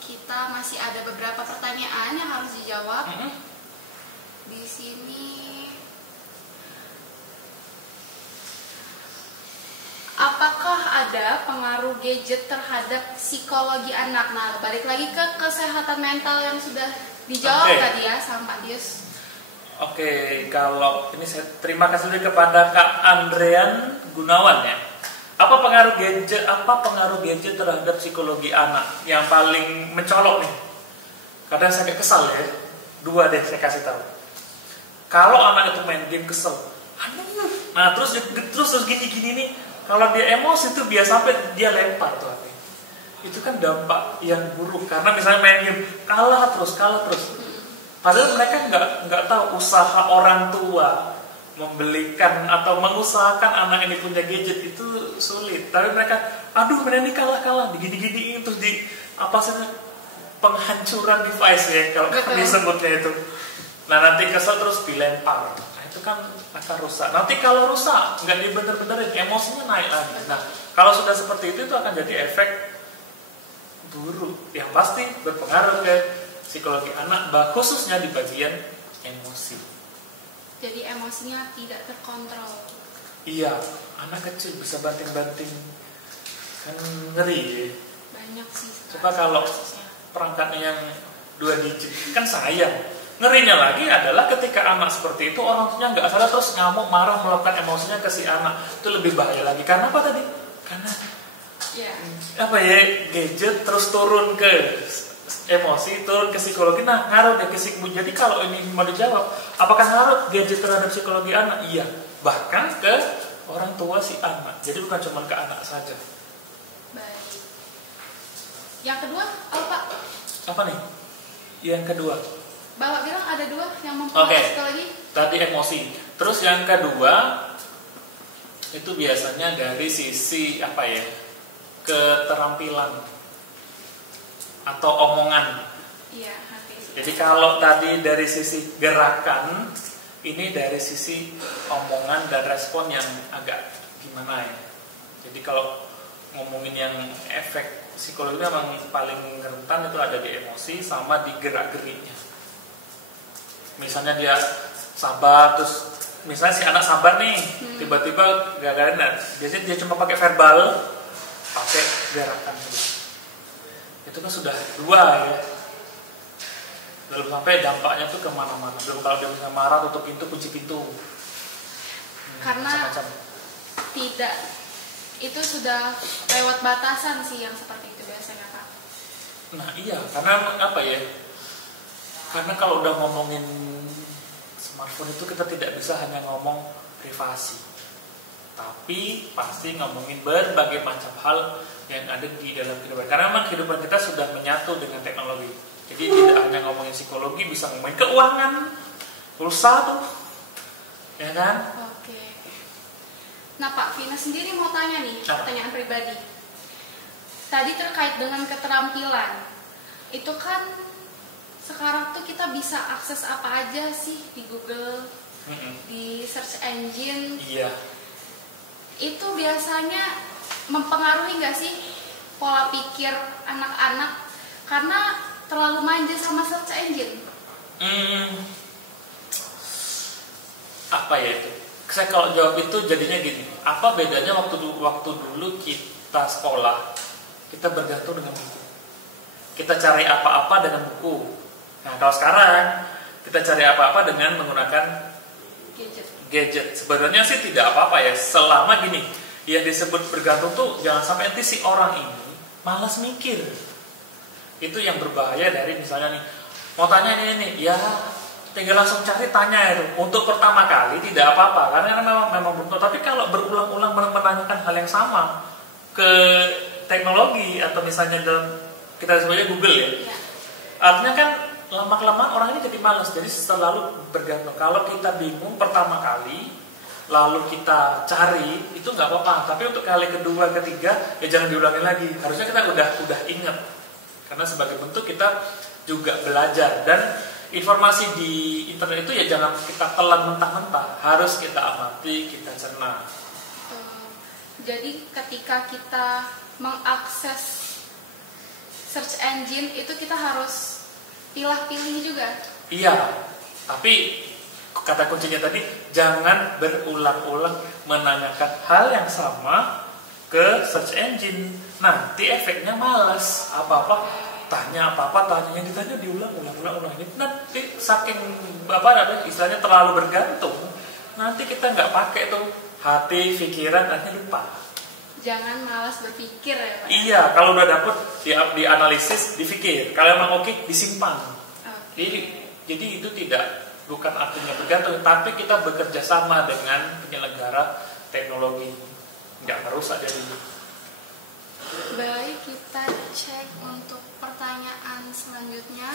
kita masih ada beberapa pertanyaan yang harus dijawab. Di sini apakah ada pengaruh gadget terhadap psikologi anak? Nah, balik lagi ke kesehatan mental yang sudah dijawab tadi ya sama Pak Dius. Oke, kalau ini saya terima kasih dulu kepada Kak Andrean Gunawan ya. Apa pengaruh gadget terhadap psikologi anak? Yang paling mencolok nih. Kadang saya agak kesal ya. 2 deh saya kasih tahu. Kalau anak itu main game kesel, Nah terus gini nih, kalau dia emosi tuh biasa sampai dia lempar tuh HP. Itu kan dampak yang buruk, karena misalnya main game kalah terus. Padahal mereka nggak tahu usaha orang tua membelikan atau mengusahakan anak ini punya gadget itu sulit. Tapi mereka, aduh ini kalah digini-gini terus di apa sih penghancuran device ya kalau disebutnya itu. Nah nanti kesel terus dilempar. Nah itu kan akan rusak. Nanti kalau rusak nggak dibener-benerin, emosinya naik lagi. Nah kalau sudah seperti itu akan jadi efek buruk yang pasti berpengaruh ke psikologi anak, khususnya di bagian emosi. Jadi emosinya tidak terkontrol. Iya, anak kecil bisa banting-banting, kan ngeri ya. Banyak sih. Coba kalau perangkatnya yang 2 digit, kan sayang. Ngerinya lagi adalah ketika anak seperti itu, orang tuanya nggak sadar terus ngamuk, marah, melakukan emosinya ke si anak. Itu lebih bahaya lagi. Karena apa tadi? Karena gadget terus turun ke emosi, turun ke psikologi. Nah ngaruh deh ke psikologi. Jadi kalau ini mau dijawab, apakah ngaruh gadget terhadap psikologi anak? Iya, bahkan ke orang tua si anak. Jadi bukan cuma ke anak saja. Baik. Yang kedua apa Pak? Apa nih? Yang kedua, Bapak bilang ada 2 yang mempengaruhi psikologi. Tadi emosi. Terus yang kedua itu biasanya dari sisi keterampilan atau omongan. Iya, hati. Jadi kalau tadi dari sisi gerakan, ini dari sisi omongan dan respon yang agak gimana ya. Jadi kalau ngomongin yang efek psikologi memang paling rentan itu ada di emosi sama di gerak-geriknya. Misalnya dia sabar, terus misalnya si anak sabar nih, tiba-tiba gagalin, biasanya dia cuma pakai verbal, pakai gerakan juga. Itu kan sudah 2 ya. Belum sampai dampaknya tuh kemana-mana. Belum kalau dia misalnya marah, tutup pintu, kunci pintu. Karena macam-macam. Tidak, itu sudah lewat batasan sih yang seperti itu biasanya Pak. Nah iya, karena karena kalau udah ngomongin smartphone itu kita tidak bisa hanya ngomong privasi, tapi pasti ngomongin berbagai macam hal yang ada di dalam kehidupan. Karena memang kehidupan kita sudah menyatu dengan teknologi. Jadi tidak hanya ngomongin psikologi, bisa ngomongin keuangan, pulsa tuh, ya kan? Oke. Nah Pak Vina sendiri mau tanya nih, pertanyaan pribadi. Tadi terkait dengan keterampilan, itu kan sekarang tuh kita bisa akses apa aja sih di Google, di search engine. Iya. Itu biasanya mempengaruhi nggak sih pola pikir anak-anak karena terlalu manja sama search engine? Apa ya itu? Saya kalau jawab itu jadinya gini. Apa bedanya waktu dulu kita sekolah, kita bergantung dengan buku. Kita cari apa-apa dengan buku. Nah kalau sekarang kita cari apa-apa dengan menggunakan gadget. Sebenarnya sih tidak apa-apa ya, selama gini. Yang disebut bergantung tuh jangan sampai nanti si orang ini malas mikir. Itu yang berbahaya dari misalnya nih, mau tanya ini ya tinggal langsung cari, tanya itu. Untuk pertama kali tidak apa-apa karena memang betul. Tapi kalau berulang-ulang menanyakan hal yang sama ke teknologi atau misalnya dalam kita sebutnya Google ya. Artinya kan lama-kelamaan orang ini jadi malas, jadi selalu bergantung. Kalau kita bingung pertama kali, lalu kita cari, itu nggak apa-apa. Tapi untuk kali kedua, ketiga, ya jangan diulangi lagi. Harusnya kita udah ingat, karena sebagai bentuk kita juga belajar. Dan informasi di internet itu ya jangan kita telan mentah-mentah, harus kita amati, kita cerna. Jadi ketika kita mengakses search engine itu kita harus pilih-pilih juga. Iya, tapi kata kuncinya tadi jangan berulang-ulang menanyakan hal yang sama ke search engine. Nanti efeknya malas. Apa-apa tanya yang ditanya diulang-ulang. Nanti saking istilahnya terlalu bergantung, nanti kita nggak pakai tuh hati, pikiran, akhirnya lupa. Jangan malas berpikir ya Pak. Iya, kalau udah dapet dianalisis, dipikir. Kalau emang oke, disimpan. Okay. Jadi itu tidak bukan artinya bergantung, tapi kita bekerja sama dengan penyelenggara teknologi, nggak merusak jadinya. Baik, kita cek untuk pertanyaan selanjutnya.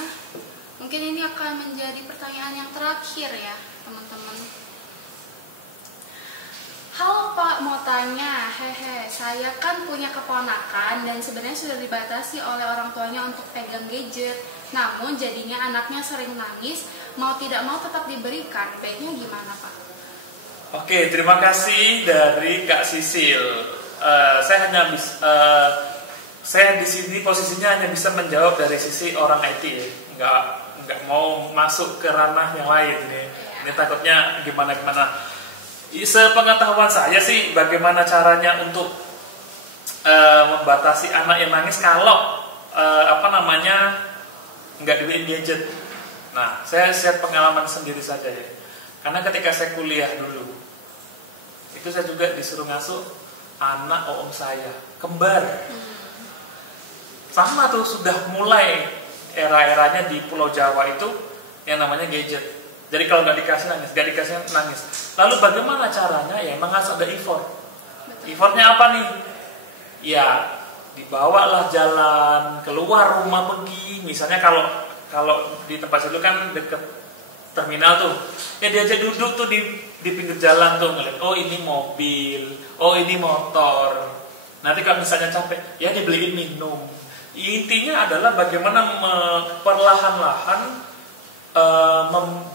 Mungkin ini akan menjadi pertanyaan yang terakhir ya teman-teman. Halo Pak, mau tanya, saya kan punya keponakan dan sebenarnya sudah dibatasi oleh orang tuanya untuk pegang gadget. Namun jadinya anaknya sering nangis, mau tidak mau tetap diberikan. Baiknya gimana Pak? Oke, terima kasih dari Kak Sisil. Saya di sini posisinya hanya bisa menjawab dari sisi orang IT, ya. Nggak mau masuk ke ranah yang lain ini. Ini takutnya gimana. Sepengetahuan saya sih, bagaimana caranya untuk membatasi anak yang nangis kalau nggak dibeliin gadget. Nah, saya share pengalaman sendiri saja ya. Karena ketika saya kuliah dulu, itu saya juga disuruh ngasuh anak om saya, kembar. Sama tuh, sudah mulai era-eranya di Pulau Jawa itu yang namanya gadget. Jadi kalau nggak dikasih nangis. Lalu bagaimana caranya? Ya emang harus ada effort. Effortnya apa nih? Ya dibawalah jalan, keluar rumah pergi. Misalnya kalau di tempat situ kan deket terminal tuh, ya diajak duduk tuh di pinggir jalan tuh, ngeliat, oh ini mobil, oh ini motor. Nanti kalau misalnya capek, ya dibeliin minum. Intinya adalah bagaimana perlahan-lahan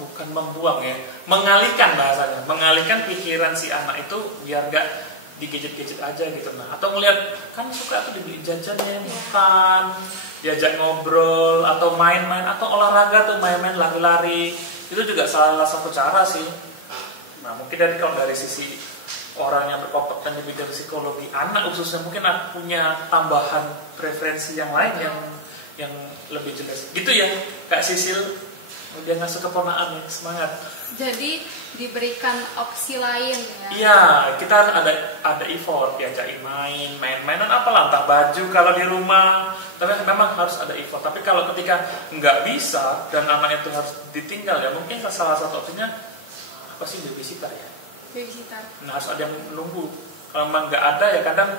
bukan membuang ya, mengalihkan bahasanya, mengalihkan pikiran si anak itu biar gak di gadget-gadget aja gitu. Nah, atau ngeliat kan suka tuh dibeli jajannya, makan, diajak ngobrol atau main-main atau olahraga tuh, main-main lari-lari. Itu juga salah satu cara sih. Nah, mungkin kalau dari sisi orang yang berkompeten di bidang psikologi anak khususnya, mungkin punya tambahan preferensi yang lain yang lebih jelas. Gitu ya, Kak Sisil. Dia ngasih keponaan ya, semangat. Jadi diberikan opsi lain ya? Iya, kita ada effort, diajakin main-mainan apalah, entah baju kalau di rumah. Tapi memang harus ada effort. Tapi kalau ketika nggak bisa dan anak itu harus ditinggal, ya mungkin salah satu opsinya apa sih, babysitter ya? Babysitter. Nah, harus ada yang menunggu. Kalau memang nggak ada ya kadang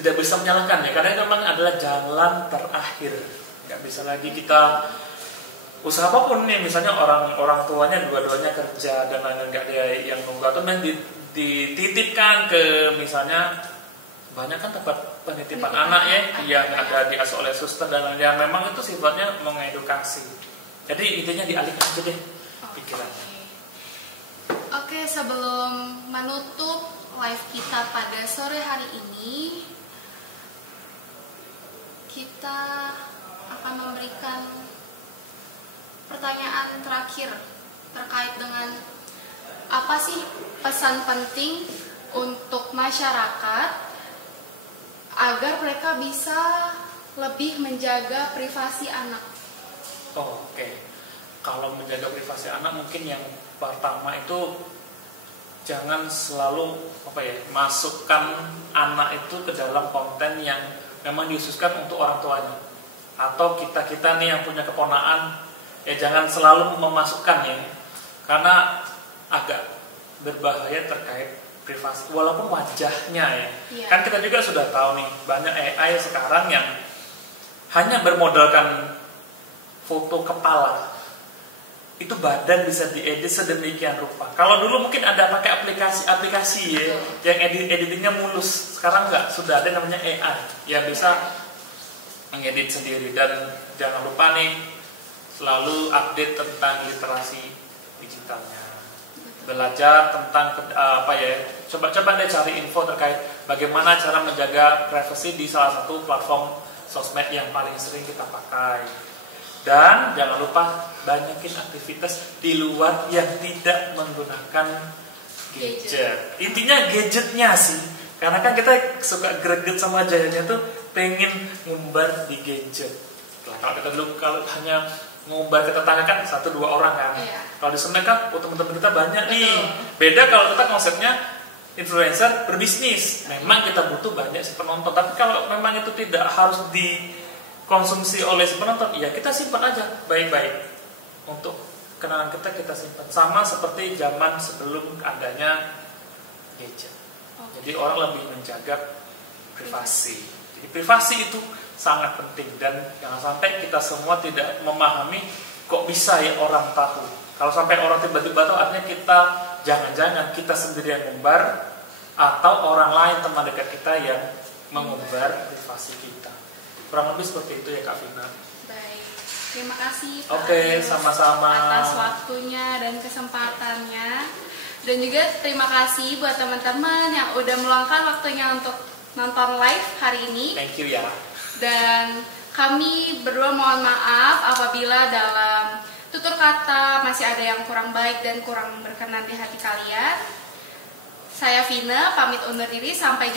tidak bisa menyalahkan ya. Karena itu memang adalah jalan terakhir. Nggak bisa lagi kita usaha apapun nih, misalnya orang tuanya dua-duanya kerja dan lain-lain, nggak ada yang nunggu, atau dititipkan ke misalnya banyak kan tempat penitipan anak ya yang ada diasuh oleh suster dan lain-lain, yang memang itu sifatnya mengedukasi. Jadi intinya dialihkan aja deh pikirannya. Oke, sebelum menutup live kita pada sore hari ini, kita akan memberikan pertanyaan terakhir terkait dengan apa sih pesan penting untuk masyarakat agar mereka bisa lebih menjaga privasi anak. Oke. Kalau menjaga privasi anak, mungkin yang pertama itu jangan selalu masukkan anak itu ke dalam konten yang memang dikhususkan untuk orang tuanya. Atau kita nih yang punya keponaan, ya jangan selalu memasukkan ya, karena agak berbahaya terkait privasi walaupun wajahnya ya. Kan kita juga sudah tahu nih, banyak AI sekarang yang hanya bermodalkan foto kepala, itu badan bisa diedit sedemikian rupa. Kalau dulu mungkin ada pakai aplikasi ya, yang editingnya mulus. Sekarang enggak, sudah ada namanya AI ya, bisa mengedit sendiri. Dan jangan lupa nih, selalu update tentang literasi digitalnya, belajar tentang coba deh cari info terkait bagaimana cara menjaga privasi di salah satu platform sosmed yang paling sering kita pakai. Dan jangan lupa banyakin aktivitas di luar yang tidak menggunakan gadget. Intinya gadgetnya sih, karena kan kita suka greget sama jayanya tuh, pengen ngumbar di gadget. Kalau kita dulu hanya ngumbar ke tetangga kan 1-2 orang kan. Kalau di sana kan teman-teman kita banyak nih. Beda kalau kita konsepnya influencer berbisnis. Memang kita butuh banyak si penonton. Tapi kalau memang itu tidak harus dikonsumsi oleh si penonton, ya kita simpan aja baik-baik untuk kenangan kita simpan. Sama seperti zaman sebelum adanya gadget. Jadi orang lebih menjaga privasi. Jadi privasi itu sangat penting, dan jangan sampai kita semua tidak memahami kok bisa ya orang tahu. Kalau sampai orang tiba-tiba tahu, artinya kita jangan-jangan kita sendiri yang ngumbar atau orang lain teman dekat kita yang mengumbar privasi kita. Kurang lebih seperti itu ya Kak Vina. Baik, terima kasih Pak Oke, Agus sama-sama atas waktunya dan kesempatannya. Dan juga terima kasih buat teman-teman yang udah meluangkan waktunya untuk nonton live hari ini. Thank you ya. Dan kami berdua mohon maaf apabila dalam tutur kata masih ada yang kurang baik dan kurang berkenan di hati kalian. Saya Vina, pamit undur diri, sampai jumpa.